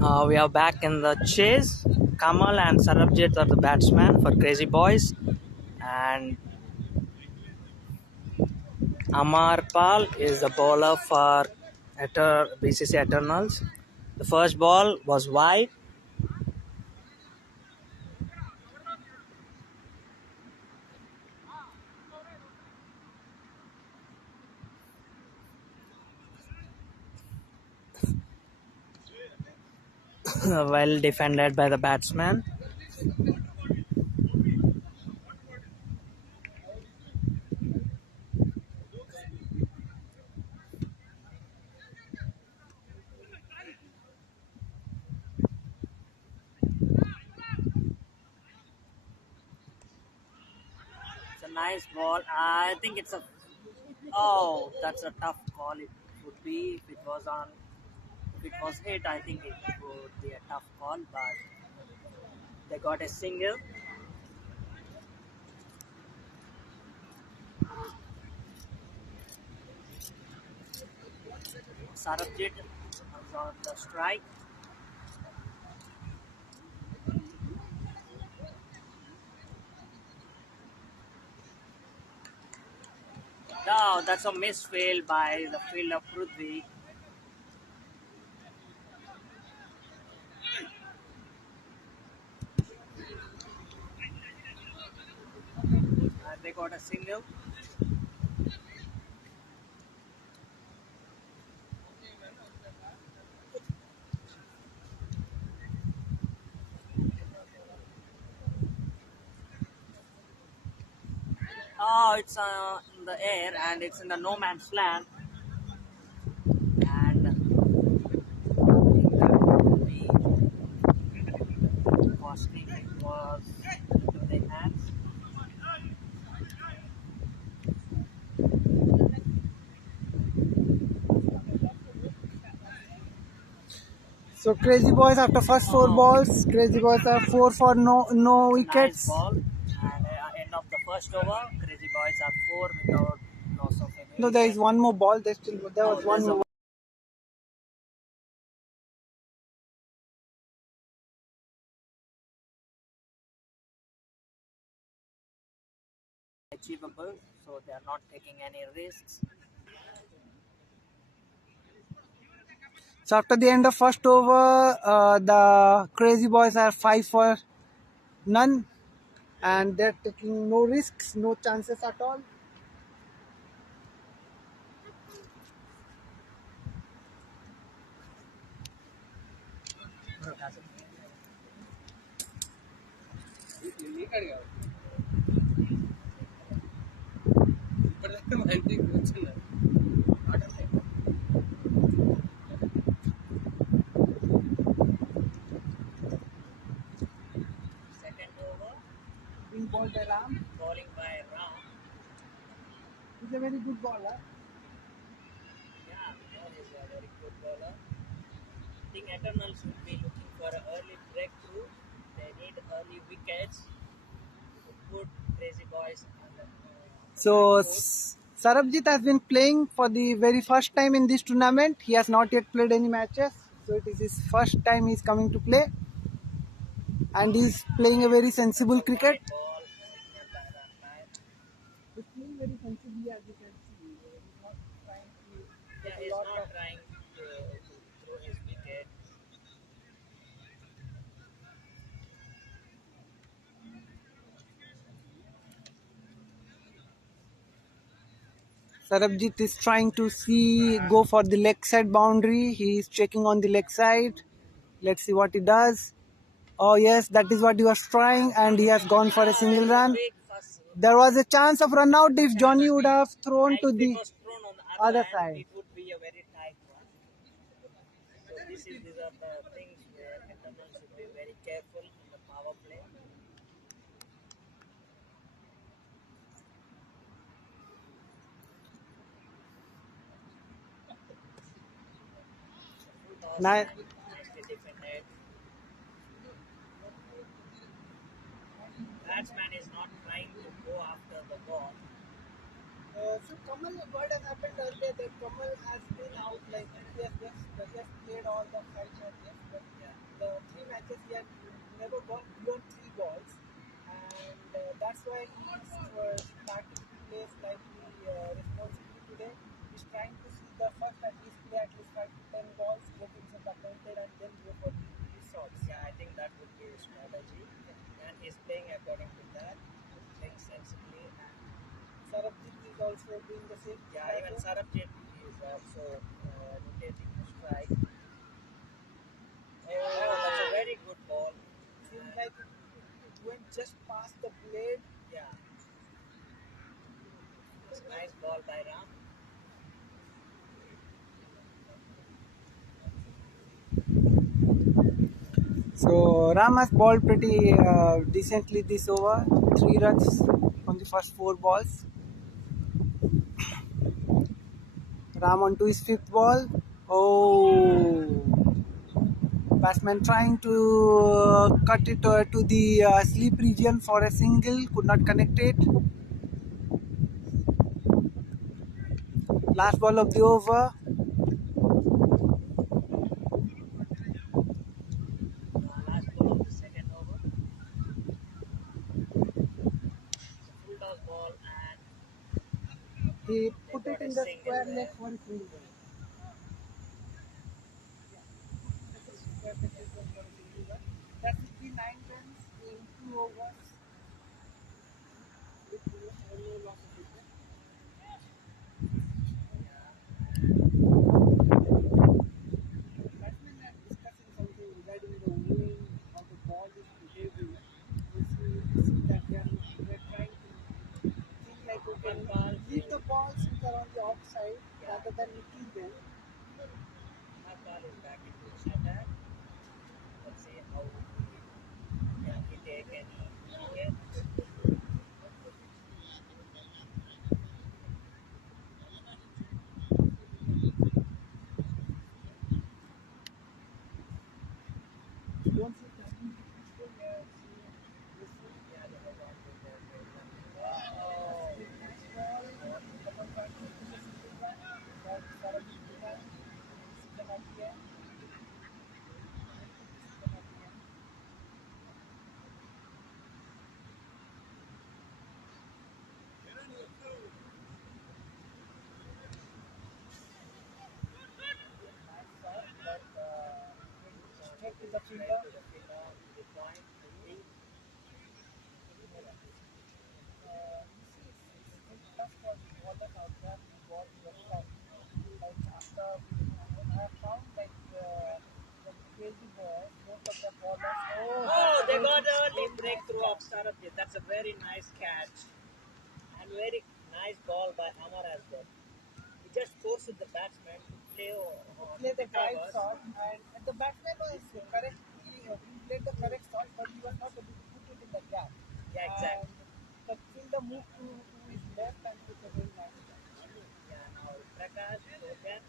We are back in the chase. Kamal and Sarabjit are the batsmen for Crazy Boys, and Amar Pal is the bowler for BCC Eternals. The first ball was wide. Well defended by the batsman. It's a nice ball. I think it's a. Oh, that's a tough call. It would be if it was on. If it was hit, I think it would be a tough call, but they got a single. Sarabjit was on the strike. No, that's a misfield by the fielder Prithvi. And they got a single. Oh, it's in the air and it's in the no man's land. And I think that would be costing it was into their hands. So Crazy Boys after first 4 balls, Crazy Boys are 4 for no wickets. Nice ball. And end of the first over, Crazy Boys are 4 without loss of any. No, there is one more ball. There was one more. Achievable, so they are not taking any risks. So after the end of first over, the Crazy Boys are 5 for none, and they're taking no risks, no chances at all. Second over, Being balled by Ram. bowling by Ram. He's a very good bowler. Yeah, Ram is a very good bowler. I think Eternals would be looking for an early breakthrough. They need early wickets to put Crazy Boys on the So course. Sarabjit has been playing for the very first time in this tournament. He has not yet played any matches, so it is his first time he's coming to play, and he's playing a very sensible cricket. Wide ball near the umpire. He's playing very sensibly, as you can see. He's not trying to Yeah, take a he's lot not of. trying to throw his wicket. Sarabjit is trying to go for the leg side boundary. He is checking on the leg side. Let's see what he does. Oh yes, that is what he was trying, and he has gone for a single run. Big fuss. There was a chance of run out if Johnny would have thrown to If it the was thrown on the other other hand, side. it would be a very tight one. So these are the things where Eternals should be very careful in the power play. Toss Now, and nicely defended. Batsman is not trying to go after the ball. so Kamal, what has happened earlier that Kamal has been out, like he has just played all the 5 matches, but the 3 matches he had never gone beyond 3 balls, and that's why he's starting to play slightly responsibly today. He's trying to see the first at least play at least 5 to 10 balls, get himself acquainted, and then go for the shots. Yeah, I think that would be his strategy, and he's playing according to that, playing sensibly. And Sarabjit is also doing the same. yeah, even Sarabjit is also rotating the strike. Oh, that's a very good ball. Seems like it went just past the blade. Yeah, it's a nice ball by Ram. So Ram has bowled pretty decently this over. 3 runs on the first 4 balls. Ram on to his 5th ball. Oh, batsman trying to cut it to the sleep region for a single, could not connect it. Last ball of the over. Last ball of the second over. It's a full toss ball, and He they put it got a in the single square there. leg for a single. That would be 9 runs in 2 overs with no loss of wicket. Batsmen are discussing something regarding the wing, how the ball is behaving. We see that they're trying to think like, okay, leave the balls which are on the outside rather than nicking them. Ball is back into his attack. Let's see how can he take any wicket. Don't see timing people here. Yeah, they have gone with their great Oh, nice ball. Someone trying to push a single run, but Sarabjit behind. Season at the end. Season at the end. nice shot, but Straight to the straight fielder. to the fielder, to the point, to deep. It's very tough for the bowlers out there to bowl left-hand. Like after I have found like the crazy boys, most of the bowlers. Oh, they got an early breakthrough of Sarabjit. That's a very nice catch. And very nice ball by Amar as well. He just forced the batsman to play Play the right Picavas. shot, and the batsman was correct. He played the correct shot, but he was not able to put it in the gap. Yeah, exactly. And the fielder moved to his left and took a very nice shot. Yeah, now Prakash Logan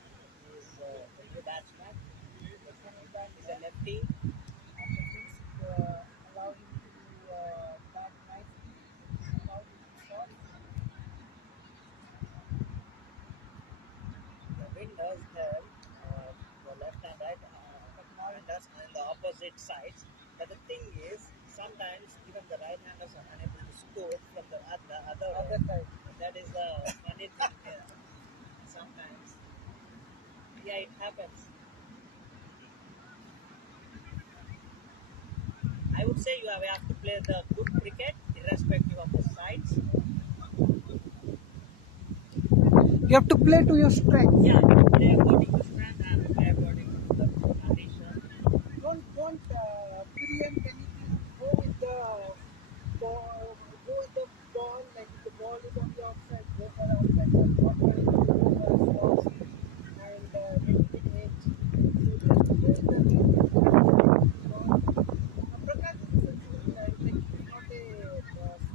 is the new batsman. He's a lefty. And the wings allow him to bat nicely, allow him to shot. The wind does help the left and right handers and the opposite sides. But the thing is, sometimes even the right handers are unable to score from the other Other side. That is the funny thing here. Sometimes, yeah, it happens. I would say you have to play the good cricket irrespective of the sides. You have to play to your strength. Yeah, play according to strength and play according to the condition. Don't preempt anything. Go with the ball. Go with the ball. Like if the ball is on the outside, go for the outside. Not trying to go for a small speed and get the edge. So just play with the edge. Prakash is essentially like he's not a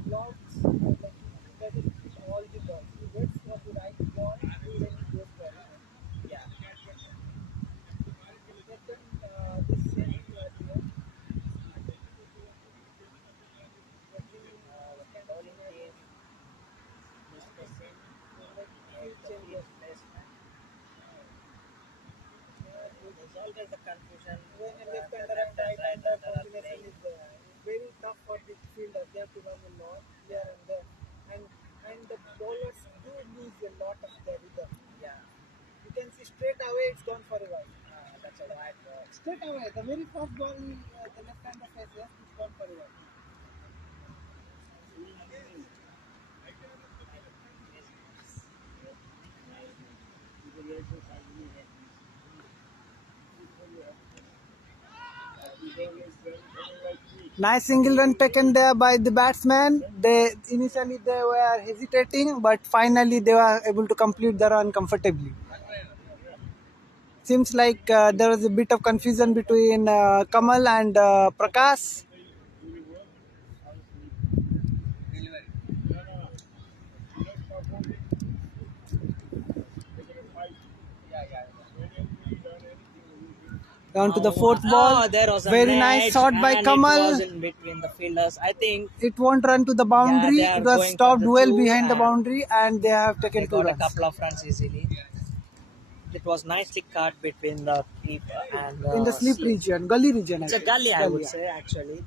slogs. Like he doesn't hit all the balls. He waits for the right ball and then he goes for it. Yeah. always the confusion. When a left-hander and right-hander combination is there, it's very tough for the fielders. They have to run a lot here and there, and the bowlers do lose a lot of their rhythm. Yeah, You can see straight away it's gone for a while. that's a wide ball. Straight away, the very first ball the left-hander faces, it's gone for a while. Nice single run taken there by the batsman. They initially they were hesitating, but finally they were able to complete the run comfortably. Seems like there was a bit of confusion between Kamal and Prakash. Down to the fourth ball. Oh, there was a Very net, nice shot by and Kamal. It was in between the fielders. I think It won't run to the boundary. Yeah, they are It was going stopped for the well two, behind the and boundary, and they have they taken two got a runs. couple of runs easily. It was nicely cut between the keeper and the In the slip slip. region, gully region. It's a gully, I would say, actually.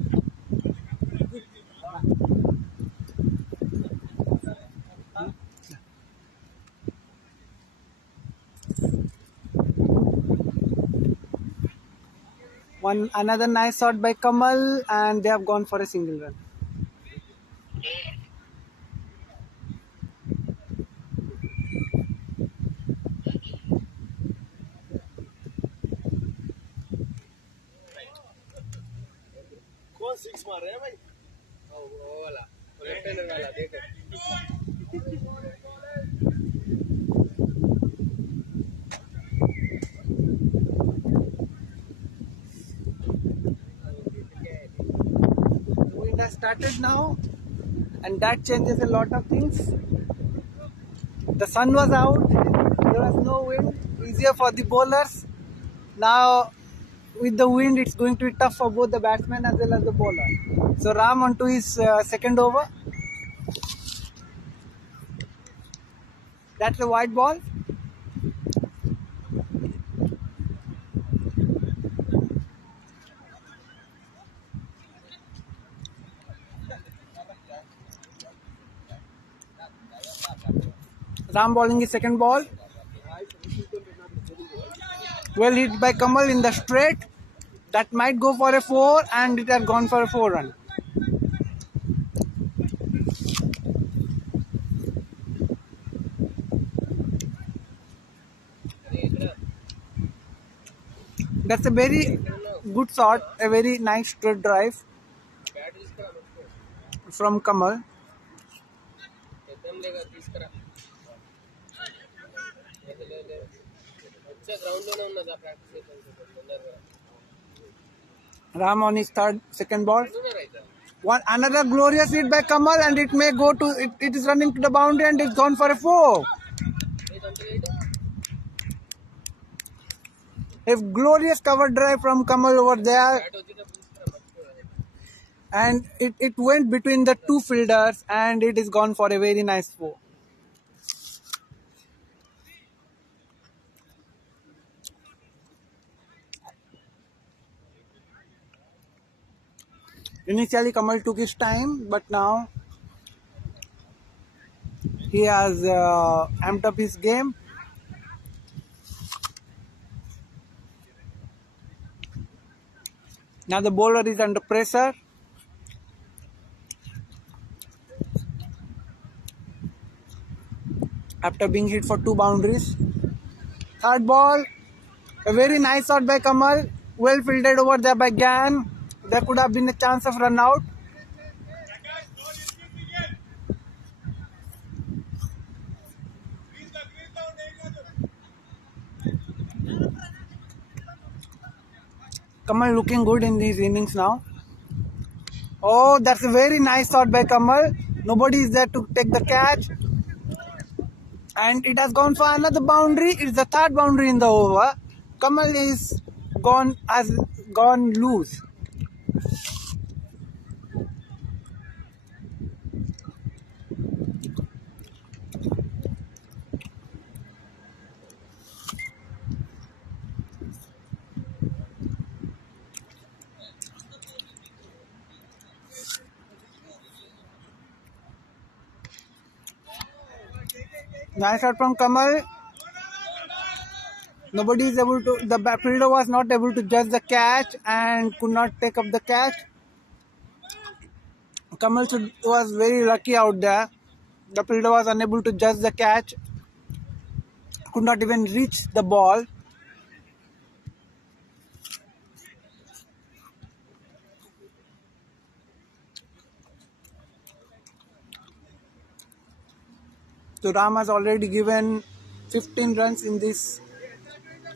Another nice shot by Kamal, and they have gone for a single run. कौन six मार रहे हैं भाई? वो वाला, left hander वाला देखो. Wind has started now, and that changes a lot of things. The sun was out, there was no wind, easier for the bowlers. Now, with the wind, it's going to be tough for both the batsman as well as the bowler. So, Ram onto his second over. That's a wide ball. Ram bowling his second ball. Well hit by Kamal in the straight. That might go for a 4, and it has gone for a 4 run. That's a very good shot, a very nice straight drive from Kamal. Ram on his second ball. Another glorious hit by Kamal, and it may go to it is running to the boundary, and it's gone for a 4. A glorious cover drive from Kamal over there, and it went between the two fielders, and it is gone for a very nice 4. Initially, Kamal took his time, but now he has amped up his game. Now the bowler is under pressure. After being hit for 2 boundaries. Third ball, a very nice shot by Kamal. Well fielded over there by Gan. There could have been a chance of run out. Kamal looking good in these innings now. Oh, that's a very nice shot by Kamal. Nobody is there to take the catch. And it has gone for another boundary. It's the 3rd boundary in the over. Kamal has gone loose. Nice shot from Kamal. Nobody is able to. The fielder was not able to judge the catch and could not take up the catch. Kamal was very lucky out there. The fielder was unable to judge the catch, could not even reach the ball. So Ram has already given 15 runs in this.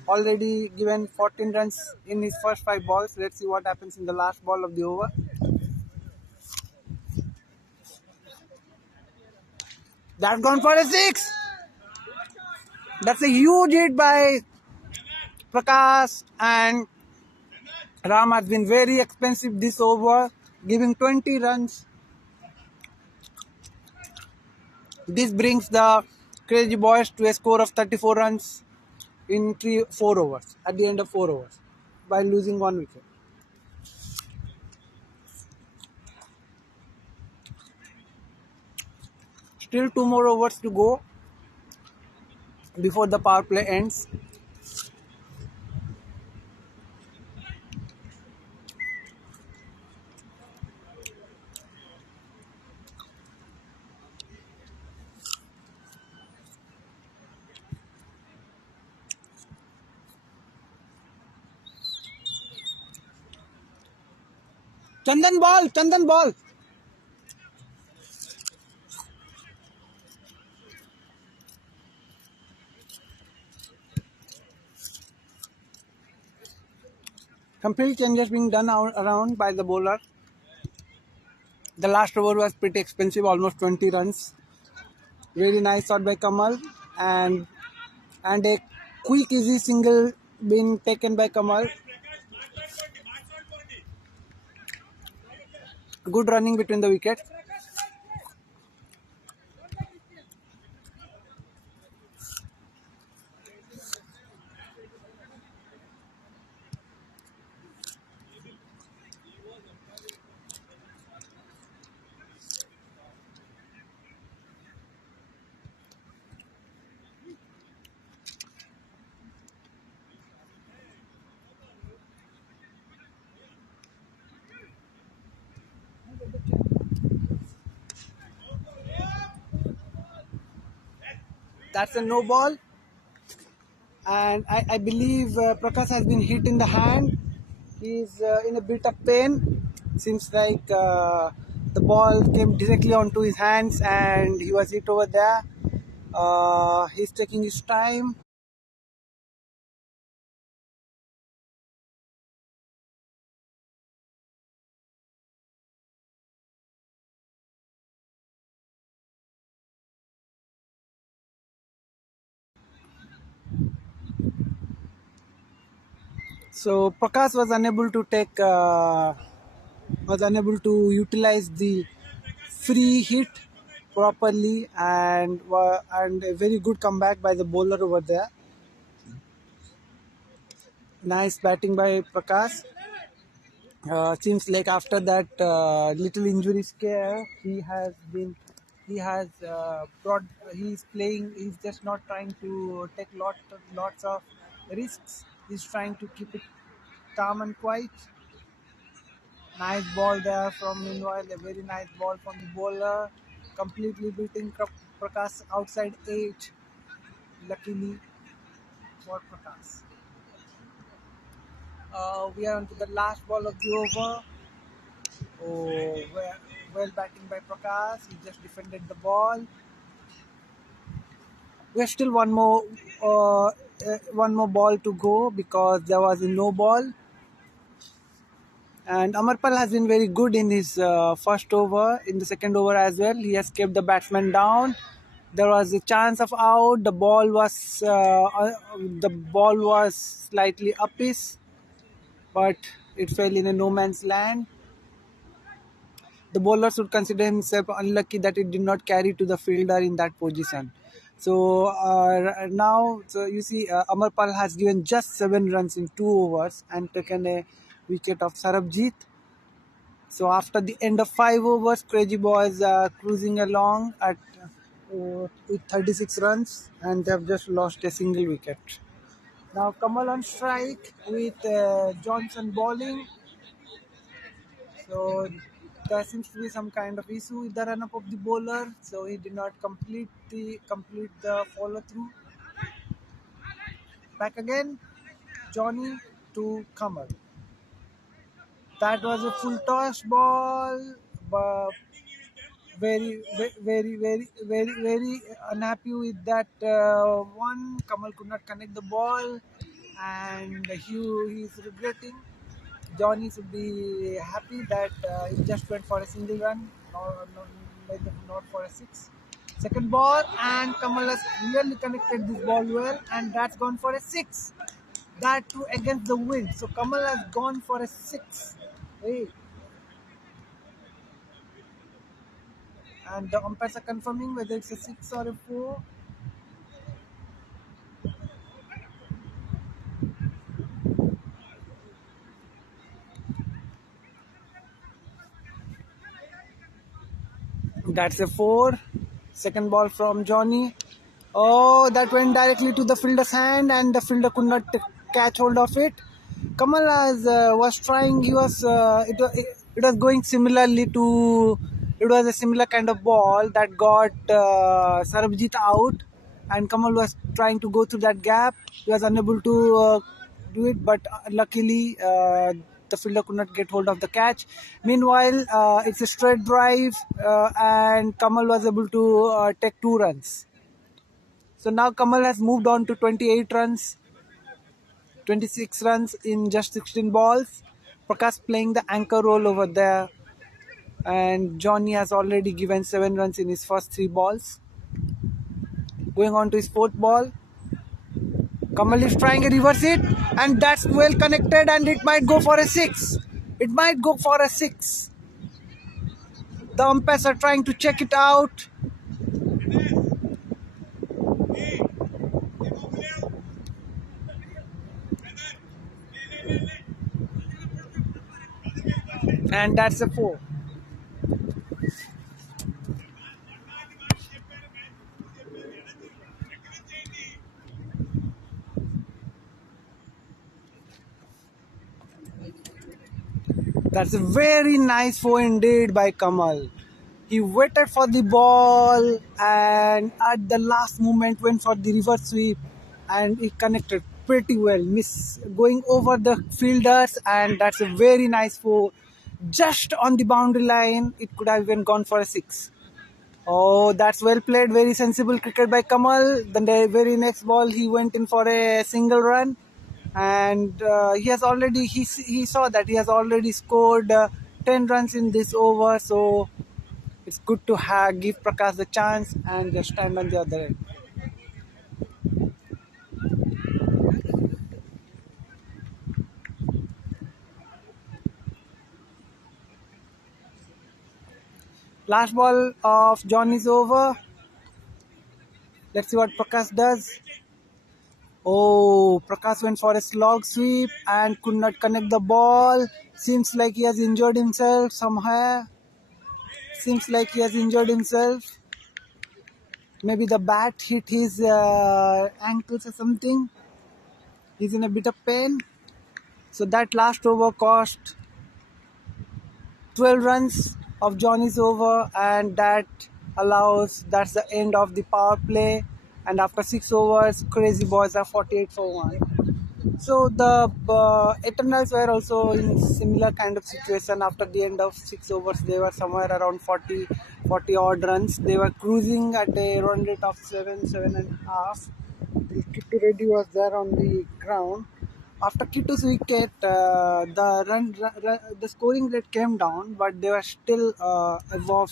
Already given 14 runs in his first 5 balls. Let's see what happens in the last ball of the over. That's gone for a 6. That's a huge hit by Prakash, and Ram has been very expensive this over, giving 20 runs. This brings the Crazy Boys to a score of 34 runs in 4 overs, at the end of 4 overs, by losing 1 wicket. Still 2 more overs to go before the power play ends. Chandan ball, Chandan ball. Complete changes being done around by the bowler. The last over was pretty expensive, almost 20 runs. Very nice shot by Kamal, and a quick easy single being taken by Kamal. Good running between the wickets. That's a no ball, and I believe Prakash has been hit in the hand. He's in a bit of pain. Seems like the ball came directly onto his hands and he was hit over there. He's taking his time. So Prakash was unable to utilize the free hit properly, and a very good comeback by the bowler over there. Nice batting by Prakash. Seems like after that little injury scare, he has brought, he's playing, he's just not trying to take lots of risks. He's trying to keep it calm and quiet. Nice ball there from meanwhile, a very nice ball from the bowler, completely beating Prakash outside 8, luckily for Prakash. We are on to the last ball of the over. Oh, well batting by Prakash. He just defended the ball. We have still one more ball to go because there was a no ball. And Amarpal has been very good in his first over. In the second over as well, he has kept the batsman down. There was a chance of out. The ball was slightly uppish, but it fell in a no man's land. The bowler should consider himself unlucky that it did not carry to the fielder in that position. So now, so you see, Amarpal has given just 7 runs in 2 overs and taken a wicket of Sarabjit. So after the end of 5 overs, Crazy Boys cruising along at with 36 runs, and they have just lost a single wicket. Now Kamal on strike with Johnson bowling. So there seems to be some kind of issue with the run-up of the bowler, so he did not complete the follow-through. Back again, Johnny to Kamal. That was a full toss ball, but very unhappy with that one. Kamal could not connect the ball, and he's regretting. Johnny should be happy that he just went for a single run, not for a six. Second ball, and Kamal has really connected this ball well, and that's gone for a six. That too against the wind. So Kamal has gone for a six. Hey. And the umpires are confirming whether it's a six or a four. That's a four. Second ball from Johnny. Oh, that went directly to the fielder's hand, and the fielder could not catch hold of it. Kamal was trying. It was going similarly to. It was a similar kind of ball that got Sarabjit out, and Kamal was trying to go through that gap. He was unable to do it, but luckily the fielder could not get hold of the catch. Meanwhile, it's a straight drive, and Kamal was able to take 2 runs. So now Kamal has moved on to 28 runs, 26 runs in just 16 balls. Prakash playing the anchor role over there, and Johnny has already given 7 runs in his first 3 balls. Going on to his 4th ball. Kamal is trying to reverse it, and that's well connected, and it might go for a 6. It might go for a 6. The umpires are trying to check it out. And that's a 4. That's a very nice 4 indeed by Kamal. He waited for the ball, and at the last moment went for the reverse sweep, and he connected pretty well, going over the fielders, and that's a very nice 4. Just on the boundary line, it could have even gone for a 6. Oh, that's well played. Very sensible cricket by Kamal. Then the very next ball, he went in for a single run, and he saw that he has already scored 10 runs in this over. So it's good to give Prakash the chance and just stand on the other end. Last ball of Johnny's over. Let's see what Prakash does. Oh, Prakash went for a slog sweep and could not connect the ball. Seems like he has injured himself somewhere. Maybe the bat hit his ankles or something. He's in a bit of pain. So that last over cost 12 runs of Johnny's over, and that's the end of the power play. And after 6 overs, Crazy Boys are 48 for 1. So the Eternals were also in similar kind of situation. After the end of 6 overs, they were somewhere around 40 odd runs. They were cruising at a run rate of 7.5. Kittu Reddy was there on the ground. After Kittu's wicket, the scoring rate came down, but they were still above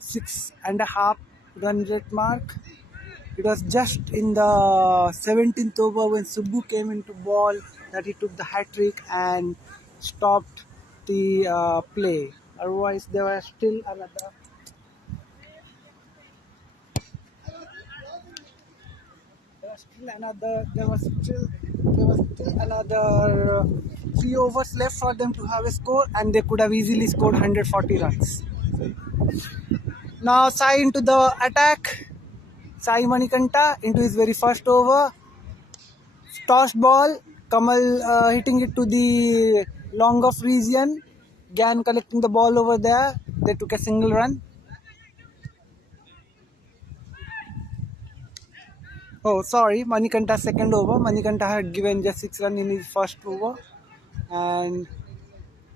6.5 run rate mark. It was just in the 17th over when Subbu came into ball that he took the hat-trick and stopped the play. Otherwise, there was still another 3 overs left for them to have a score, and they could have easily scored 140 runs. Now Sai into the attack. Sai Manikanta into his very first over. Tossed ball, Kamal hitting it to the long off region. Gan collecting the ball over there. They took a single run. Oh, sorry, Manikanta's second over. Manikanta had given just 6 runs in his first over. And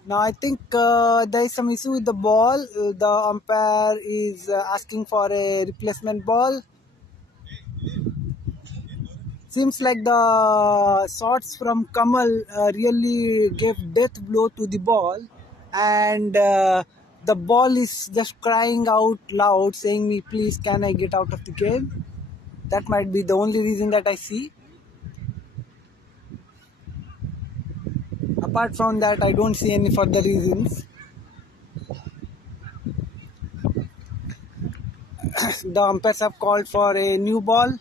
now I think there is some issue with the ball. The umpire is asking for a replacement ball. Seems like the shots from Kamal really gave death blow to the ball, and the ball is just crying out loud, saying me, please, can I get out of the game? That might be the only reason that I see. Apart from that, I don't see any further reasons. The umpires have called for a new ball,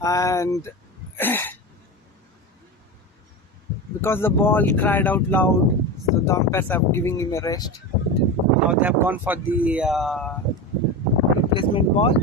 and because the ball cried out loud, so the umpires have given him a rest. Now they have gone for the replacement ball.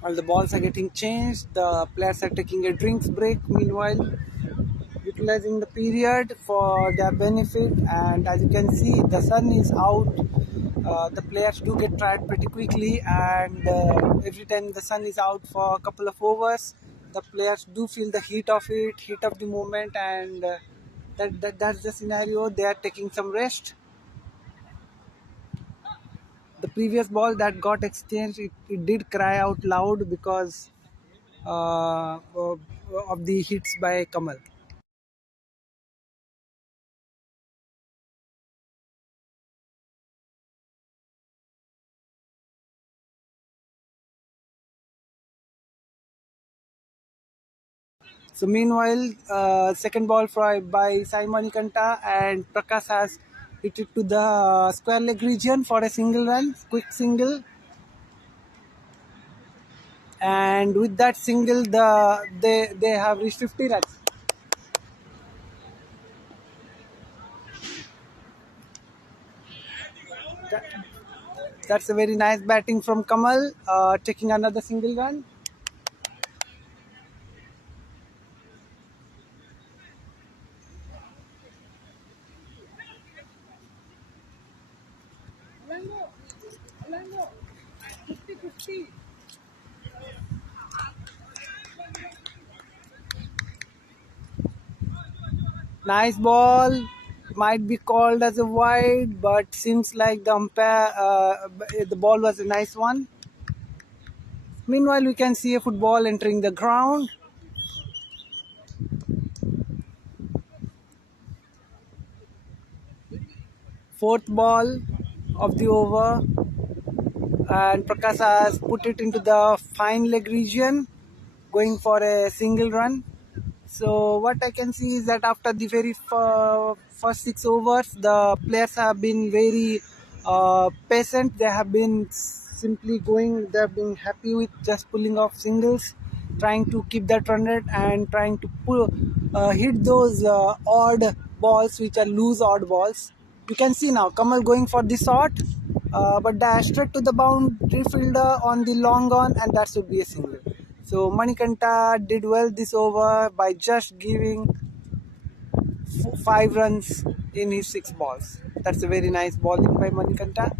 While the balls are getting changed, the players are taking a drinks break, meanwhile utilizing the period for their benefit. And as you can see, the sun is out. The players do get tired pretty quickly, and every time the sun is out for a couple of overs, the players do feel the heat of it, heat of the moment, and that's the scenario. They are taking some rest. The previous ball that got exchanged, it did cry out loud because of the hits by Kamal. So meanwhile, second ball by Simon Ikanta, and Prakash has hit it to the square leg region for a single run, quick single. And with that single, they have reached 50 runs. That, that's a very nice batting from Kamal, taking another single run. Nice ball. Might be called as a wide, but seems like the umpire, the ball was a nice one. Meanwhile, we can see a football entering the ground. Fourth ball of the over, and Prakash has put it into the fine leg region, going for a single run. So what I can see is that after the very first 6 overs, the players have been very patient. They have been simply going. They have been happy with just pulling off singles, trying to keep that run rate and trying to hit those odd balls, which are loose odd balls. You can see now Kamal going for the shot, but dash straight to the boundary fielder on the long on, and that should be a single. So Manikanta did well this over by just giving 5 runs in his 6 balls. That's a very nice bowling by Manikanta.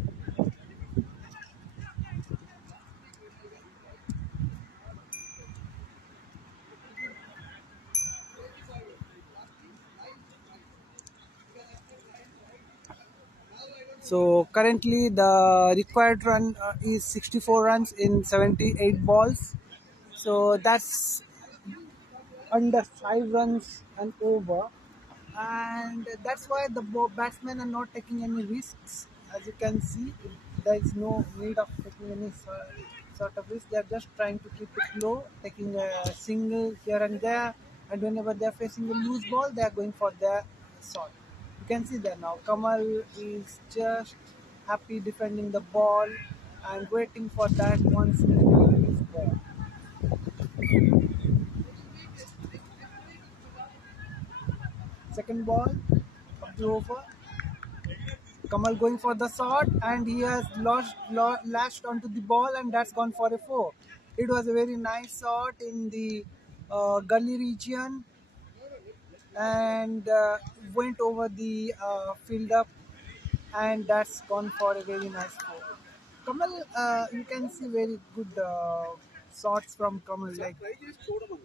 So currently the required run is 64 runs in 78 balls. So that's under 5 runs and over. And that's why the batsmen are not taking any risks. As you can see, there is no need of taking any sort of risk. They are just trying to keep it low, taking a single here and there, and whenever they are facing a loose ball, they are going for their shot. You can see there now. Kamal is just happy defending the ball and waiting for that one single loose ball. Second ball of the over. Kamal going for the shot and he has lashed onto the ball and that's gone for a 4. It was a very nice shot in the gully region and went over the field up and that's gone for a very nice 4. Kamal, you can see very good shots from Kamal, like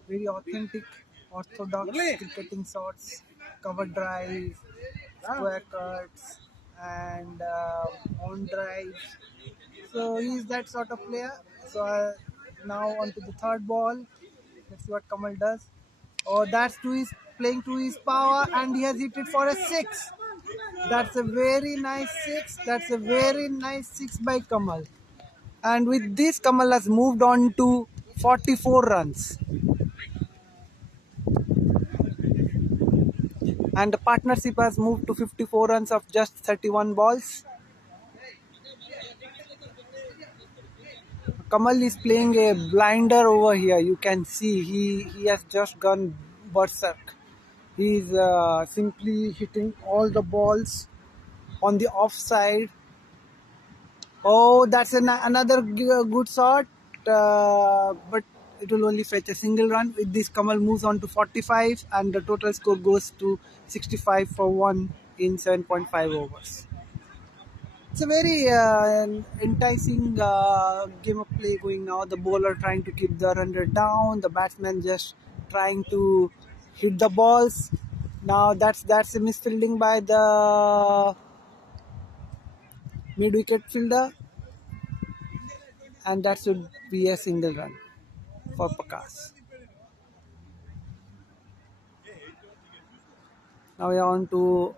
very authentic, orthodox cricketing shots, cover drives, square cuts, and on drives. So he's that sort of player. So now on to the third ball. Let's see what Kamal does. Oh, that's to his playing to his power, and he has hit it for a 6. That's a very nice 6. That's a very nice 6 by Kamal. And with this, Kamal has moved on to 44 runs. And the partnership has moved to 54 runs of just 31 balls. Kamal is playing a blinder over here. You can see he has just gone berserk. He is simply hitting all the balls on the offside. Oh, that's another good shot, but it will only fetch a single run. With this, Kamal moves on to 45 and the total score goes to 65 for 1 in 7.5 overs. It's a very enticing game of play going now. The bowler trying to keep the run rate down, the batsman just trying to hit the balls. Now that's a misfielding by the mid-wicket fielder, and that should be a single run for Prakash. Now we are on to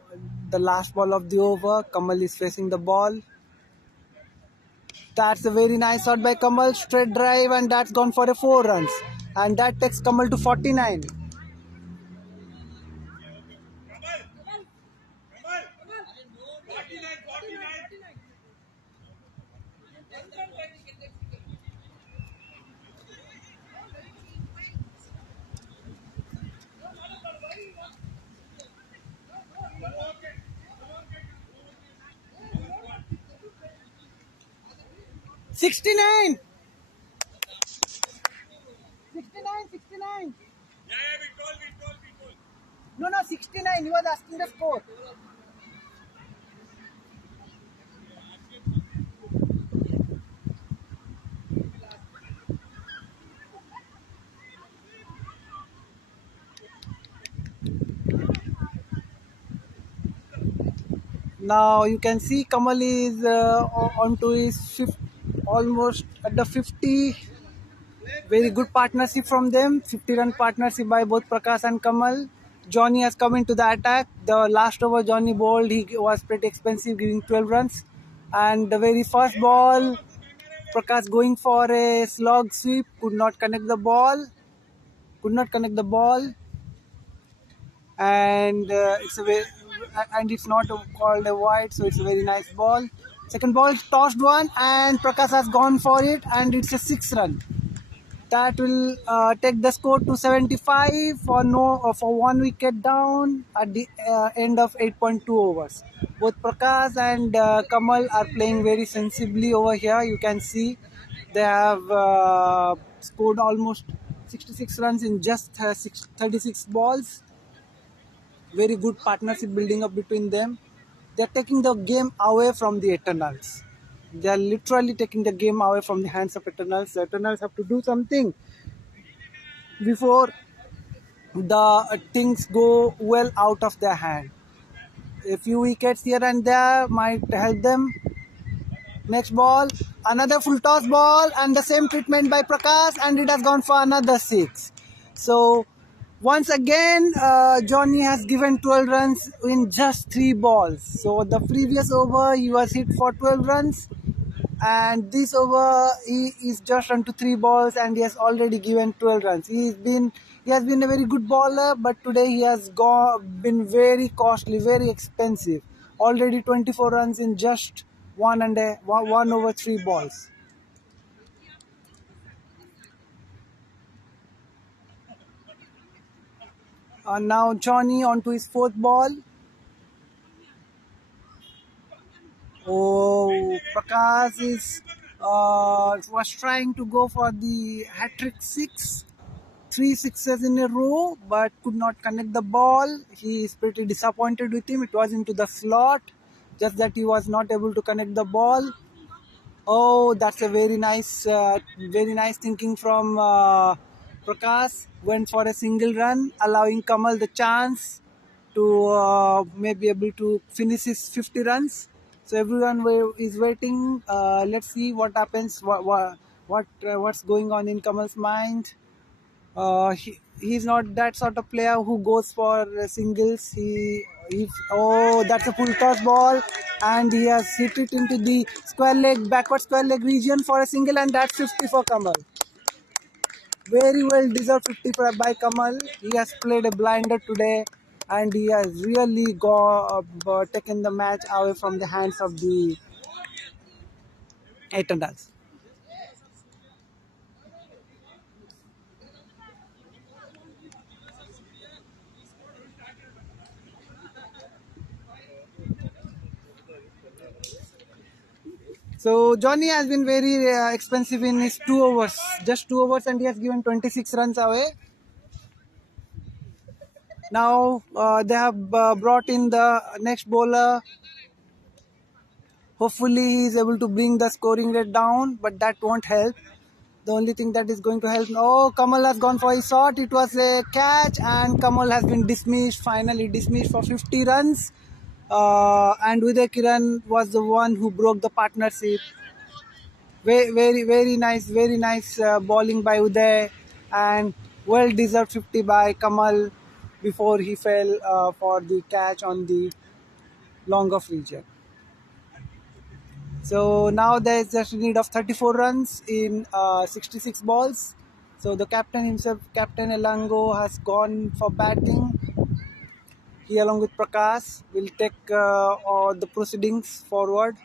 the last ball of the over. Kamal is facing the ball. That's a very nice shot by Kamal, straight drive, and that's gone for a 4 runs. And that takes Kamal to 49. '69. 69. No, 69. He was asking the score. Now you can see Kamal is onto his almost at the 50. Very good partnership from them. 50-run partnership by both Prakash and Kamal. Johnny has come into the attack. The last over Johnny bowled, he was pretty expensive, giving 12 runs. And the very first ball, Prakash going for a slog sweep, could not connect the ball. And it's not called a wide, so it's a very nice ball. Second ball, tossed one, and Prakash has gone for it, and it's a 6 run. That will take the score to 75 for 1 wicket down at the end of 8.2 overs. Both Prakash and Kamal are playing very sensibly over here. You can see they have scored almost 66 runs in just 36 balls. Very good partnership building up between them. They are taking the game away from the Eternals. They are literally taking the game away from the hands of Eternals. The Eternals have to do something before the things go well out of their hand. A few wickets here and there might help them. Next ball, another full toss ball, and the same treatment by Prakash, and it has gone for another 6. So once again, Johnny has given 12 runs in just 3 balls. So the previous over, he was hit for 12 runs. and this over he is just on to 3 balls and he has already given 12 runs. He has been a very good bowler, but today he has been very costly, very expensive. Already 24 runs in just one over 3 balls. Now Johnny onto his 4th ball. Oh, Prakash was trying to go for the hat-trick 6. 3 sixes in a row, but could not connect the ball. He is pretty disappointed with him. It was into the slot, just that he was not able to connect the ball. Oh, that's a very nice thinking from Prakash. Went for a single run, allowing Kamal the chance to maybe able to finish his 50 runs. So everyone is waiting. Let's see what happens. What's going on in Kamal's mind? He's not that sort of player who goes for singles. Oh, that's a full toss ball, and he has hit it into the backward square leg region for a single, and that's 50 for Kamal. Very well deserved 50 by Kamal. He has played a blinder today, and he has really taken the match away from the hands of the Eternals. So Johnny has been very expensive in his 2 overs, just 2 overs, and he has given 26 runs away. Now they have brought in the next bowler. Hopefully he is able to bring the scoring rate down, but that won't help. The only thing that is going to help. Oh, Kamal has gone for his shot. It was a catch, and Kamal has been dismissed. Finally dismissed for 50 runs. And Uday Kiran was the one who broke the partnership. Very nice bowling by Uday, and well deserved 50 by Kamal before he fell for the catch on the long off region. So now there is just a need of 34 runs in 66 balls. So the captain himself, Captain Elango, has gone for batting. He along with Prakash will take all the proceedings forward.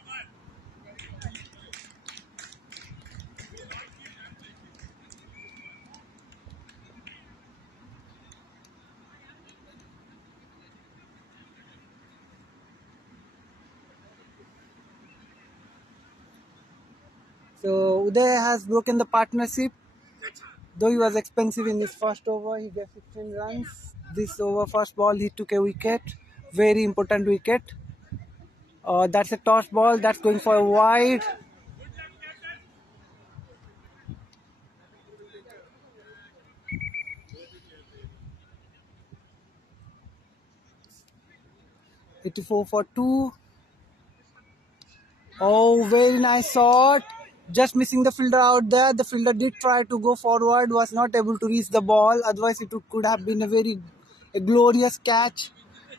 So Uday has broken the partnership. Though he was expensive in his first over, he gave 15 runs. This over, first ball, he took a wicket. Very important wicket. That's a toss ball. That's going for a wide. '84 for 2. Oh, very nice shot. Just missing the fielder out there. The fielder did try to go forward, was not able to reach the ball. Otherwise, it could have been a glorious catch.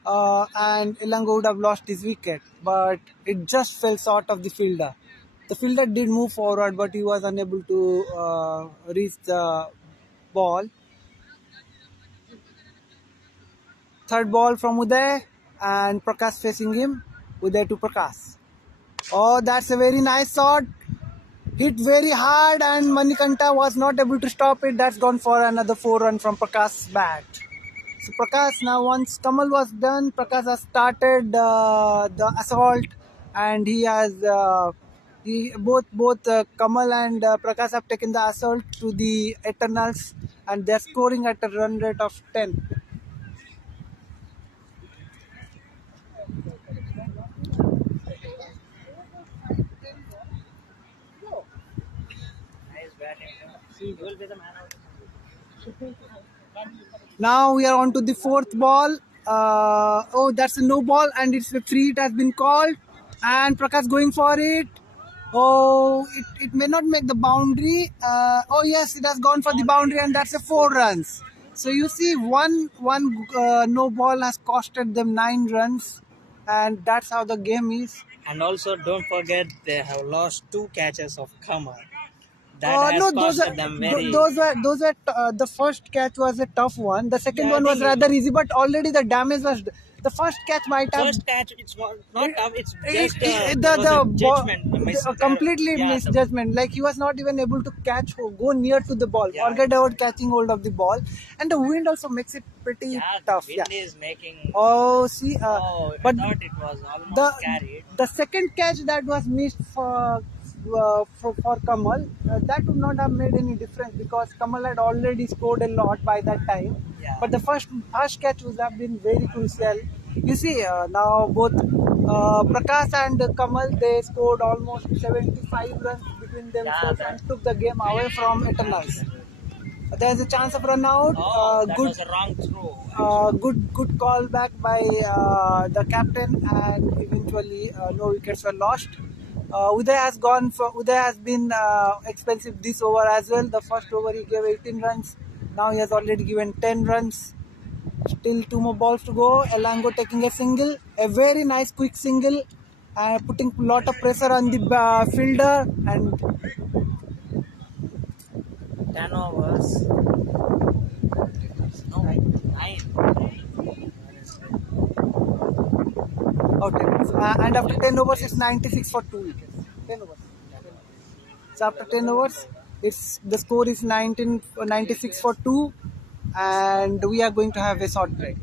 And Elango would have lost his wicket. But it just fell short of the fielder. The fielder did move forward, but he was unable to reach the ball. Third ball from Uday, and Prakash facing him. Uday to Prakash. Oh, that's a very nice shot. Hit very hard, and Manikanta was not able to stop it. That's gone for another 4 run from Prakash's bat. So Prakash, now once Kamal was done, Prakash has started the assault, and he has both Kamal and Prakash have taken the assault to the Eternals, and they're scoring at a run rate of 10. You will be the man out. Now we are on to the 4th ball. Oh, that's a no ball, and it's a free. It has been called, and Prakash going for it. Oh, it may not make the boundary. Oh yes, it has gone for the boundary, and that's a 4 runs. So you see, one no ball has costed them 9 runs, and that's how the game is. And also, don't forget they have lost 2 catches of Kamal. That has No, cost them very. those were the first catch was a tough one. The second Yeah, I one was think rather easy, but already the damage was. The first catch might have first catch, it's not tough. It's just the there was a judgment, a miss. completely Yeah, misjudgment. Like he was not even able to catch or go near to the ball. yeah, Forget about catching hold of the ball, and the wind also makes it pretty yeah. The tough. Yeah. wind is making. Oh, see, Oh, I but thought it was the almost carried. the second catch that was missed for Kamal, that would not have made any difference because Kamal had already scored a lot by that time. Yeah. But the first catch would have been very crucial. You see, now both Prakash and Kamal, they scored almost 75 runs between Yeah, themselves that. and took the game away from Eternals. There's a chance of run out. Oh, that Good was a wrong throw. Actually. good call back by the captain, and eventually no wickets were lost. Uday has been expensive this over as well. The first over he gave 18 runs. Now he has already given 10 runs. Still 2 more balls to go. Elango taking a single, a very nice quick single, putting a lot of pressure on the fielder. And 10 overs. No, 9. oh, 10 overs. And after 10 overs, it's 96 for 2 wickets. 10 overs. So after 10 overs, it's the score is 96 for 2, and we are going to have a short break.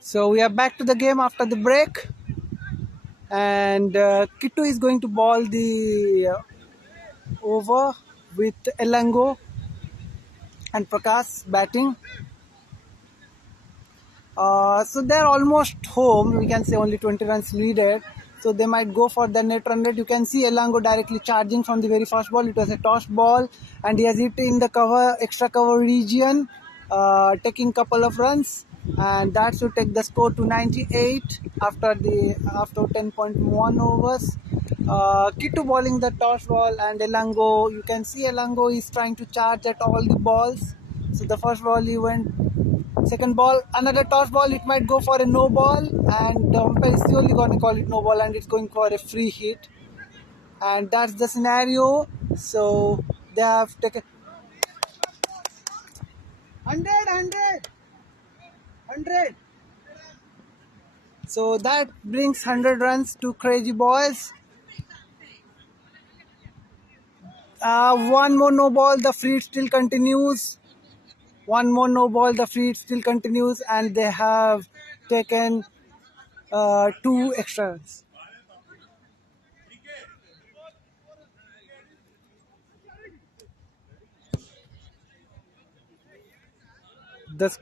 So we are back to the game after the break, and Kittu is going to ball the over with Elango and Prakash batting. So they're almost home. We can say only 20 runs needed. So they might go for the net run rate. You can see Elango directly charging from the very first ball. It was a toss ball, and he has hit in the cover, extra cover region, taking couple of runs, and that should take the score to 98 after 10.1 overs. Kittu bowling the toss ball, and Elango. You can see Elango is trying to charge at all the balls. So the first ball he went. Second ball, another toss ball, it might go for a no ball, and the umpire is surely going to call it no ball, and it's going for a free hit. And that's the scenario. So they have taken 100. So that brings 100 runs to Crazy Boys. One more no ball, the free hit still continues. One more no ball, the free hit still continues, and they have taken 2 extras. The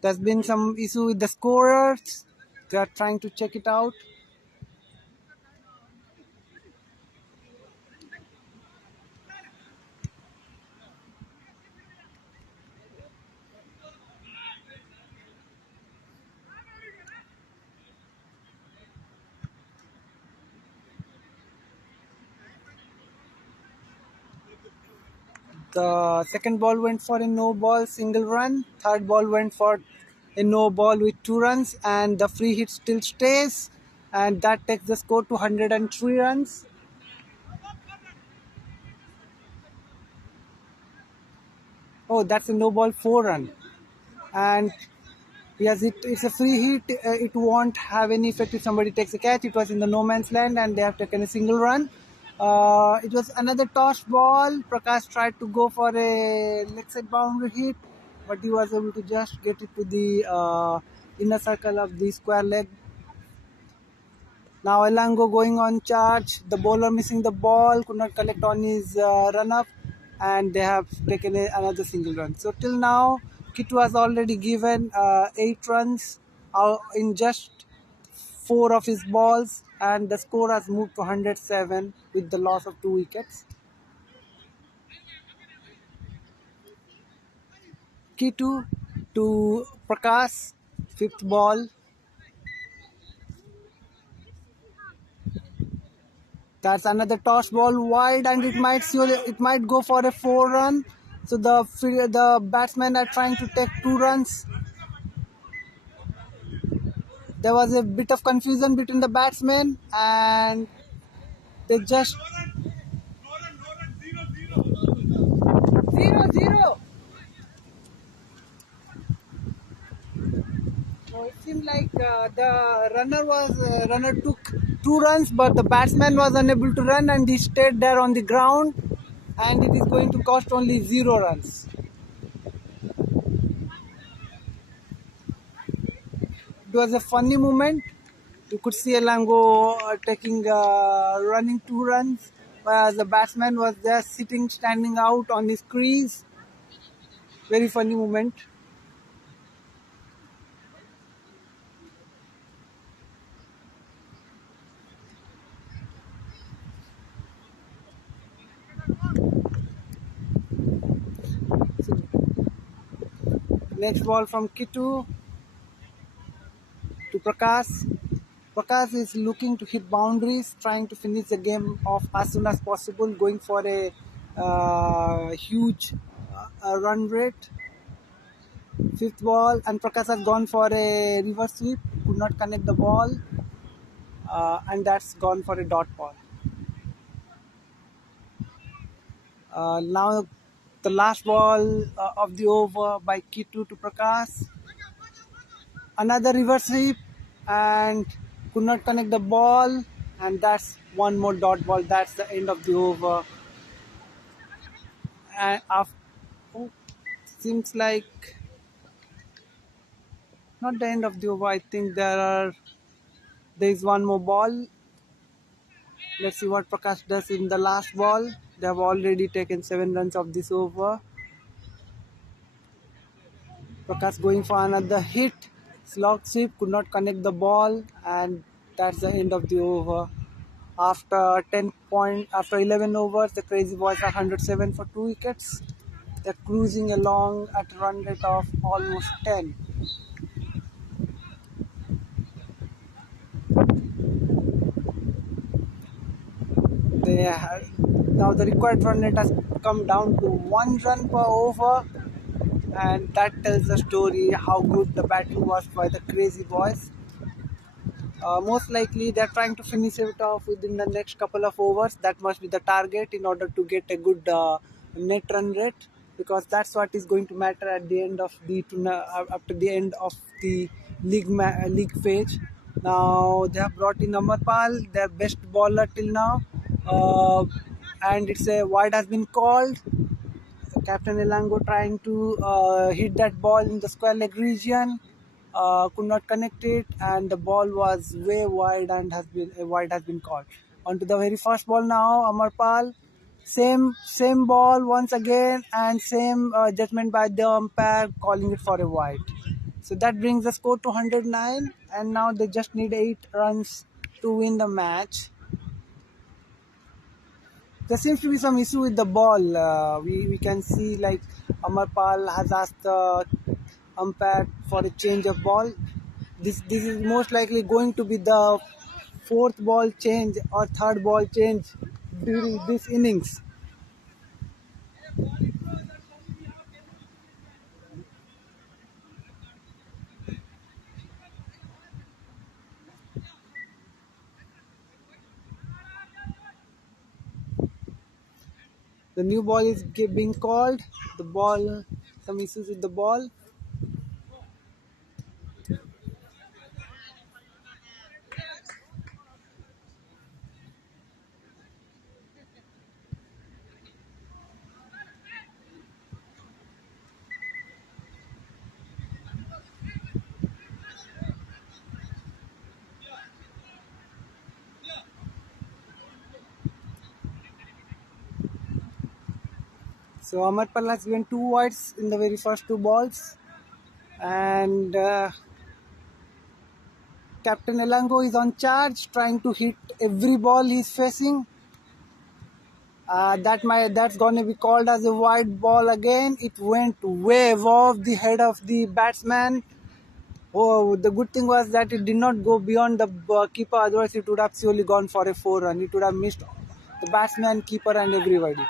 There's been some issue with the scorers. They are trying to check it out. The second ball went for a no ball, single run. Third ball went for a no ball with 2 runs, and the free hit still stays, and that takes the score to 103 runs. Oh, that's a no ball 4 run. And yes, it's a free hit. It won't have any effect if somebody takes a catch. It was in the no man's land, and they have taken a single run. It was another toss ball. Prakash tried to go for a leg side boundary hit, but he was able to just get it to the inner circle of the square leg. Now Elango going on charge. The bowler missing the ball, could not collect on his run up, and they have taken another single run. So till now, Kittu has already given 8 runs in just 4 of his balls, and the score has moved to 107 with the loss of 2 wickets. Kittu to Prakash, 5th ball. That's another toss ball wide, and it might go for a 4 run. So the batsmen are trying to take 2 runs. There was a bit of confusion between the batsmen, and they just 0-0. So it seemed like the runner took 2 runs, but the batsman was unable to run, and he stayed there on the ground, and it is going to cost only 0 runs. It was a funny moment. You could see Elango running 2 runs, whereas the batsman was there standing out on his crease. Very funny moment. Next ball from Kittu to Prakash. Prakash is looking to hit boundaries, trying to finish the game off as soon as possible, going for a huge run rate. 5th ball, and Prakash has gone for a reverse sweep, could not connect the ball, and that's gone for a dot ball. Now the last ball of the over by Kittu to Prakash. Another reverse sweep, and could not connect the ball, and that's one more dot ball. That's the end of the over. and oh, seems like not the end of the over. I think there is one more ball. Let's see what Prakash does in the last ball. They have already taken 7 runs of this over. Prakash going for another hit. Slog sweep, could not connect the ball, and that's the end of the over. After 11 overs, the Crazy Boys are 107 for 2 wickets. They're cruising along at a run rate of almost 10. Now the required run rate has come down to 1 run per over, and that tells the story how good the batting was by the Crazy Boys. Most likely they're trying to finish it off within the next couple of overs. That must be the target in order to get a good net run rate, because that's what is going to matter at the end of the after the end of the league phase. Now they have brought in Amarpal, their best bowler till now, and it's a wide has been called. Captain Elango trying to hit that ball in the square leg region, could not connect it, and the ball was way wide and wide has been caught. On to the very first ball now, Amarpal. Same ball once again, and same judgment by the umpire calling it for a wide. So that brings the score to 109, and now they just need 8 runs to win the match. There seems to be some issue with the ball. We can see like Amarpal has asked the umpire for a change of ball. This is most likely going to be the 4th ball change or 3rd ball change during this innings. The new ball is being called. The ball, some issues with the ball. So Amarpal has given 2 wides in the very first 2 balls, and Captain Elango is on charge, trying to hit every ball he's facing. That's going to be called as a wide ball again. It went way above the head of the batsman. Oh, the good thing was that it did not go beyond the keeper. Otherwise, it would have surely gone for a 4 run. It would have missed the batsman, keeper, and everybody.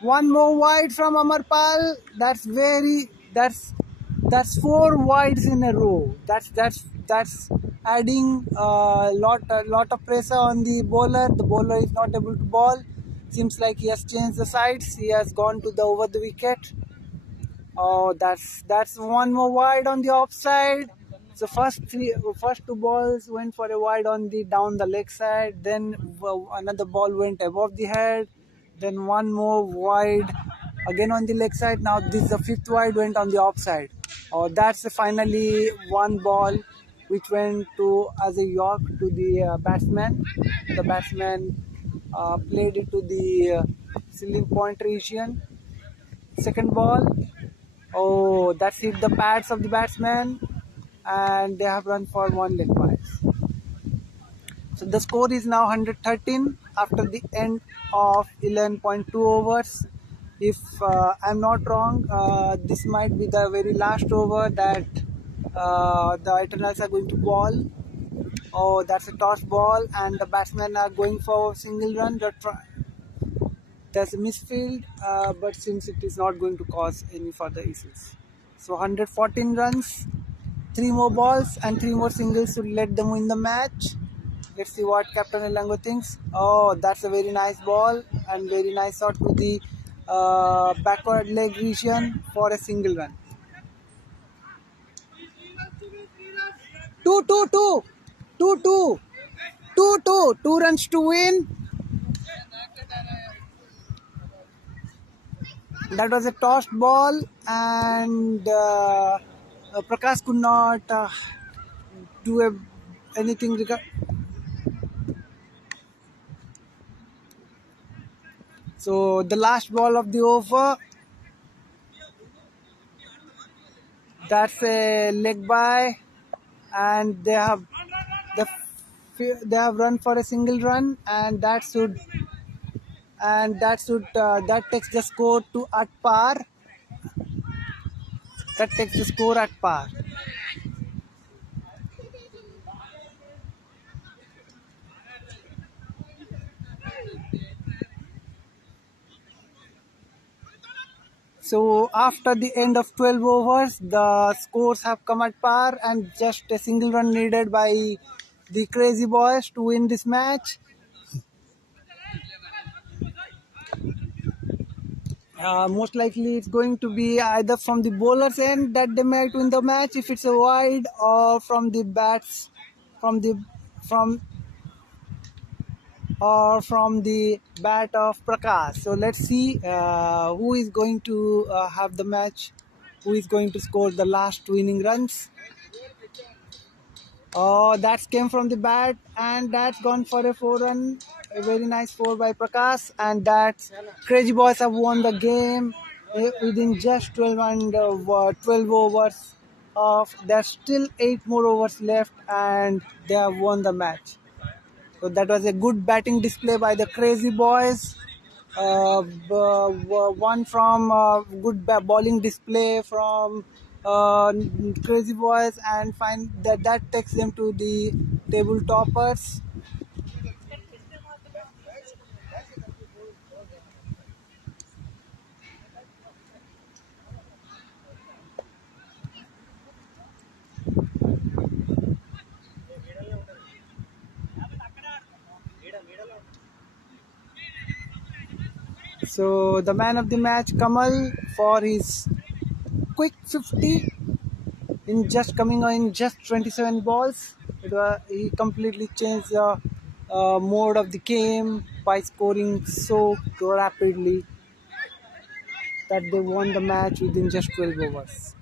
One more wide from Amarpal. That's 4 wides in a row. That's adding a lot of pressure on the bowler. The bowler is not able to bowl. Seems like he has changed the sides. He has gone to the over the wicket. Oh, that's one more wide on the offside. So first 2 balls went for a wide on the down the leg side. Then another ball went above the head. Then one more wide again on the leg side. Now this the 5th wide went on the offside. Oh, that's finally one ball which went to as a york to the batsman. The batsman played it to the ceiling point region. Second ball. Oh, that's hit the pads of the batsman, and they have run for 1 leg bias. So the score is now 113 after the end of 11.2 overs. If I'm not wrong, this might be the very last over that the Eternals are going to bowl. Oh, that's a toss ball, and the batsmen are going for a single run. There's a misfield, but since it is not going to cause any further issues. So 114 runs, 3 more balls and 3 more singles to let them win the match. Let's see what Captain Elango thinks. Oh, that's a very nice ball and very nice shot to the backward leg region for a single run. 2-2-2, 2-2, 2-2, 2 runs to win. That was a tossed ball, and Prakash could not do anything. So the last ball of the over, that's a leg by, and the, they have run for a single run, and that takes the score to at par. That takes the score at par. So after the end of 12 overs, the scores have come at par, and just a single run needed by the Crazy Boys to win this match. Most likely it's going to be either from the bowler's end that they might win the match if it's a wide, or from the bats, from the from or from the bat of Prakash. So let's see who is going to have the match, who is going to score the last winning runs. Oh, that came from the bat, and that's gone for a 4 run. A very nice 4 by Prakash, and that's Crazy Boys have won the game within just 12 overs. There's still 8 more overs left, and they have won the match. So that was a good batting display by the Crazy Boys. One from good bowling display from Crazy Boys, and find that takes them to the table toppers. So the man of the match, Kamal, for his quick 50 in just coming in just 27 balls. He completely changed the mode of the game by scoring so rapidly that they won the match within just 12 overs.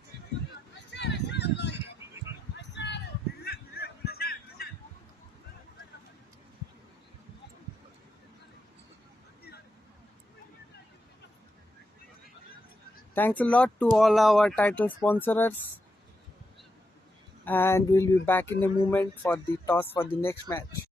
Thanks a lot to all our title sponsors, and we'll be back in a moment for the toss for the next match.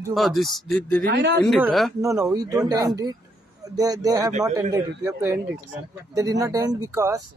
Juma. Oh, they didn't end it, huh? No, we don't end it. They have not ended it. We have to end it. They did not end because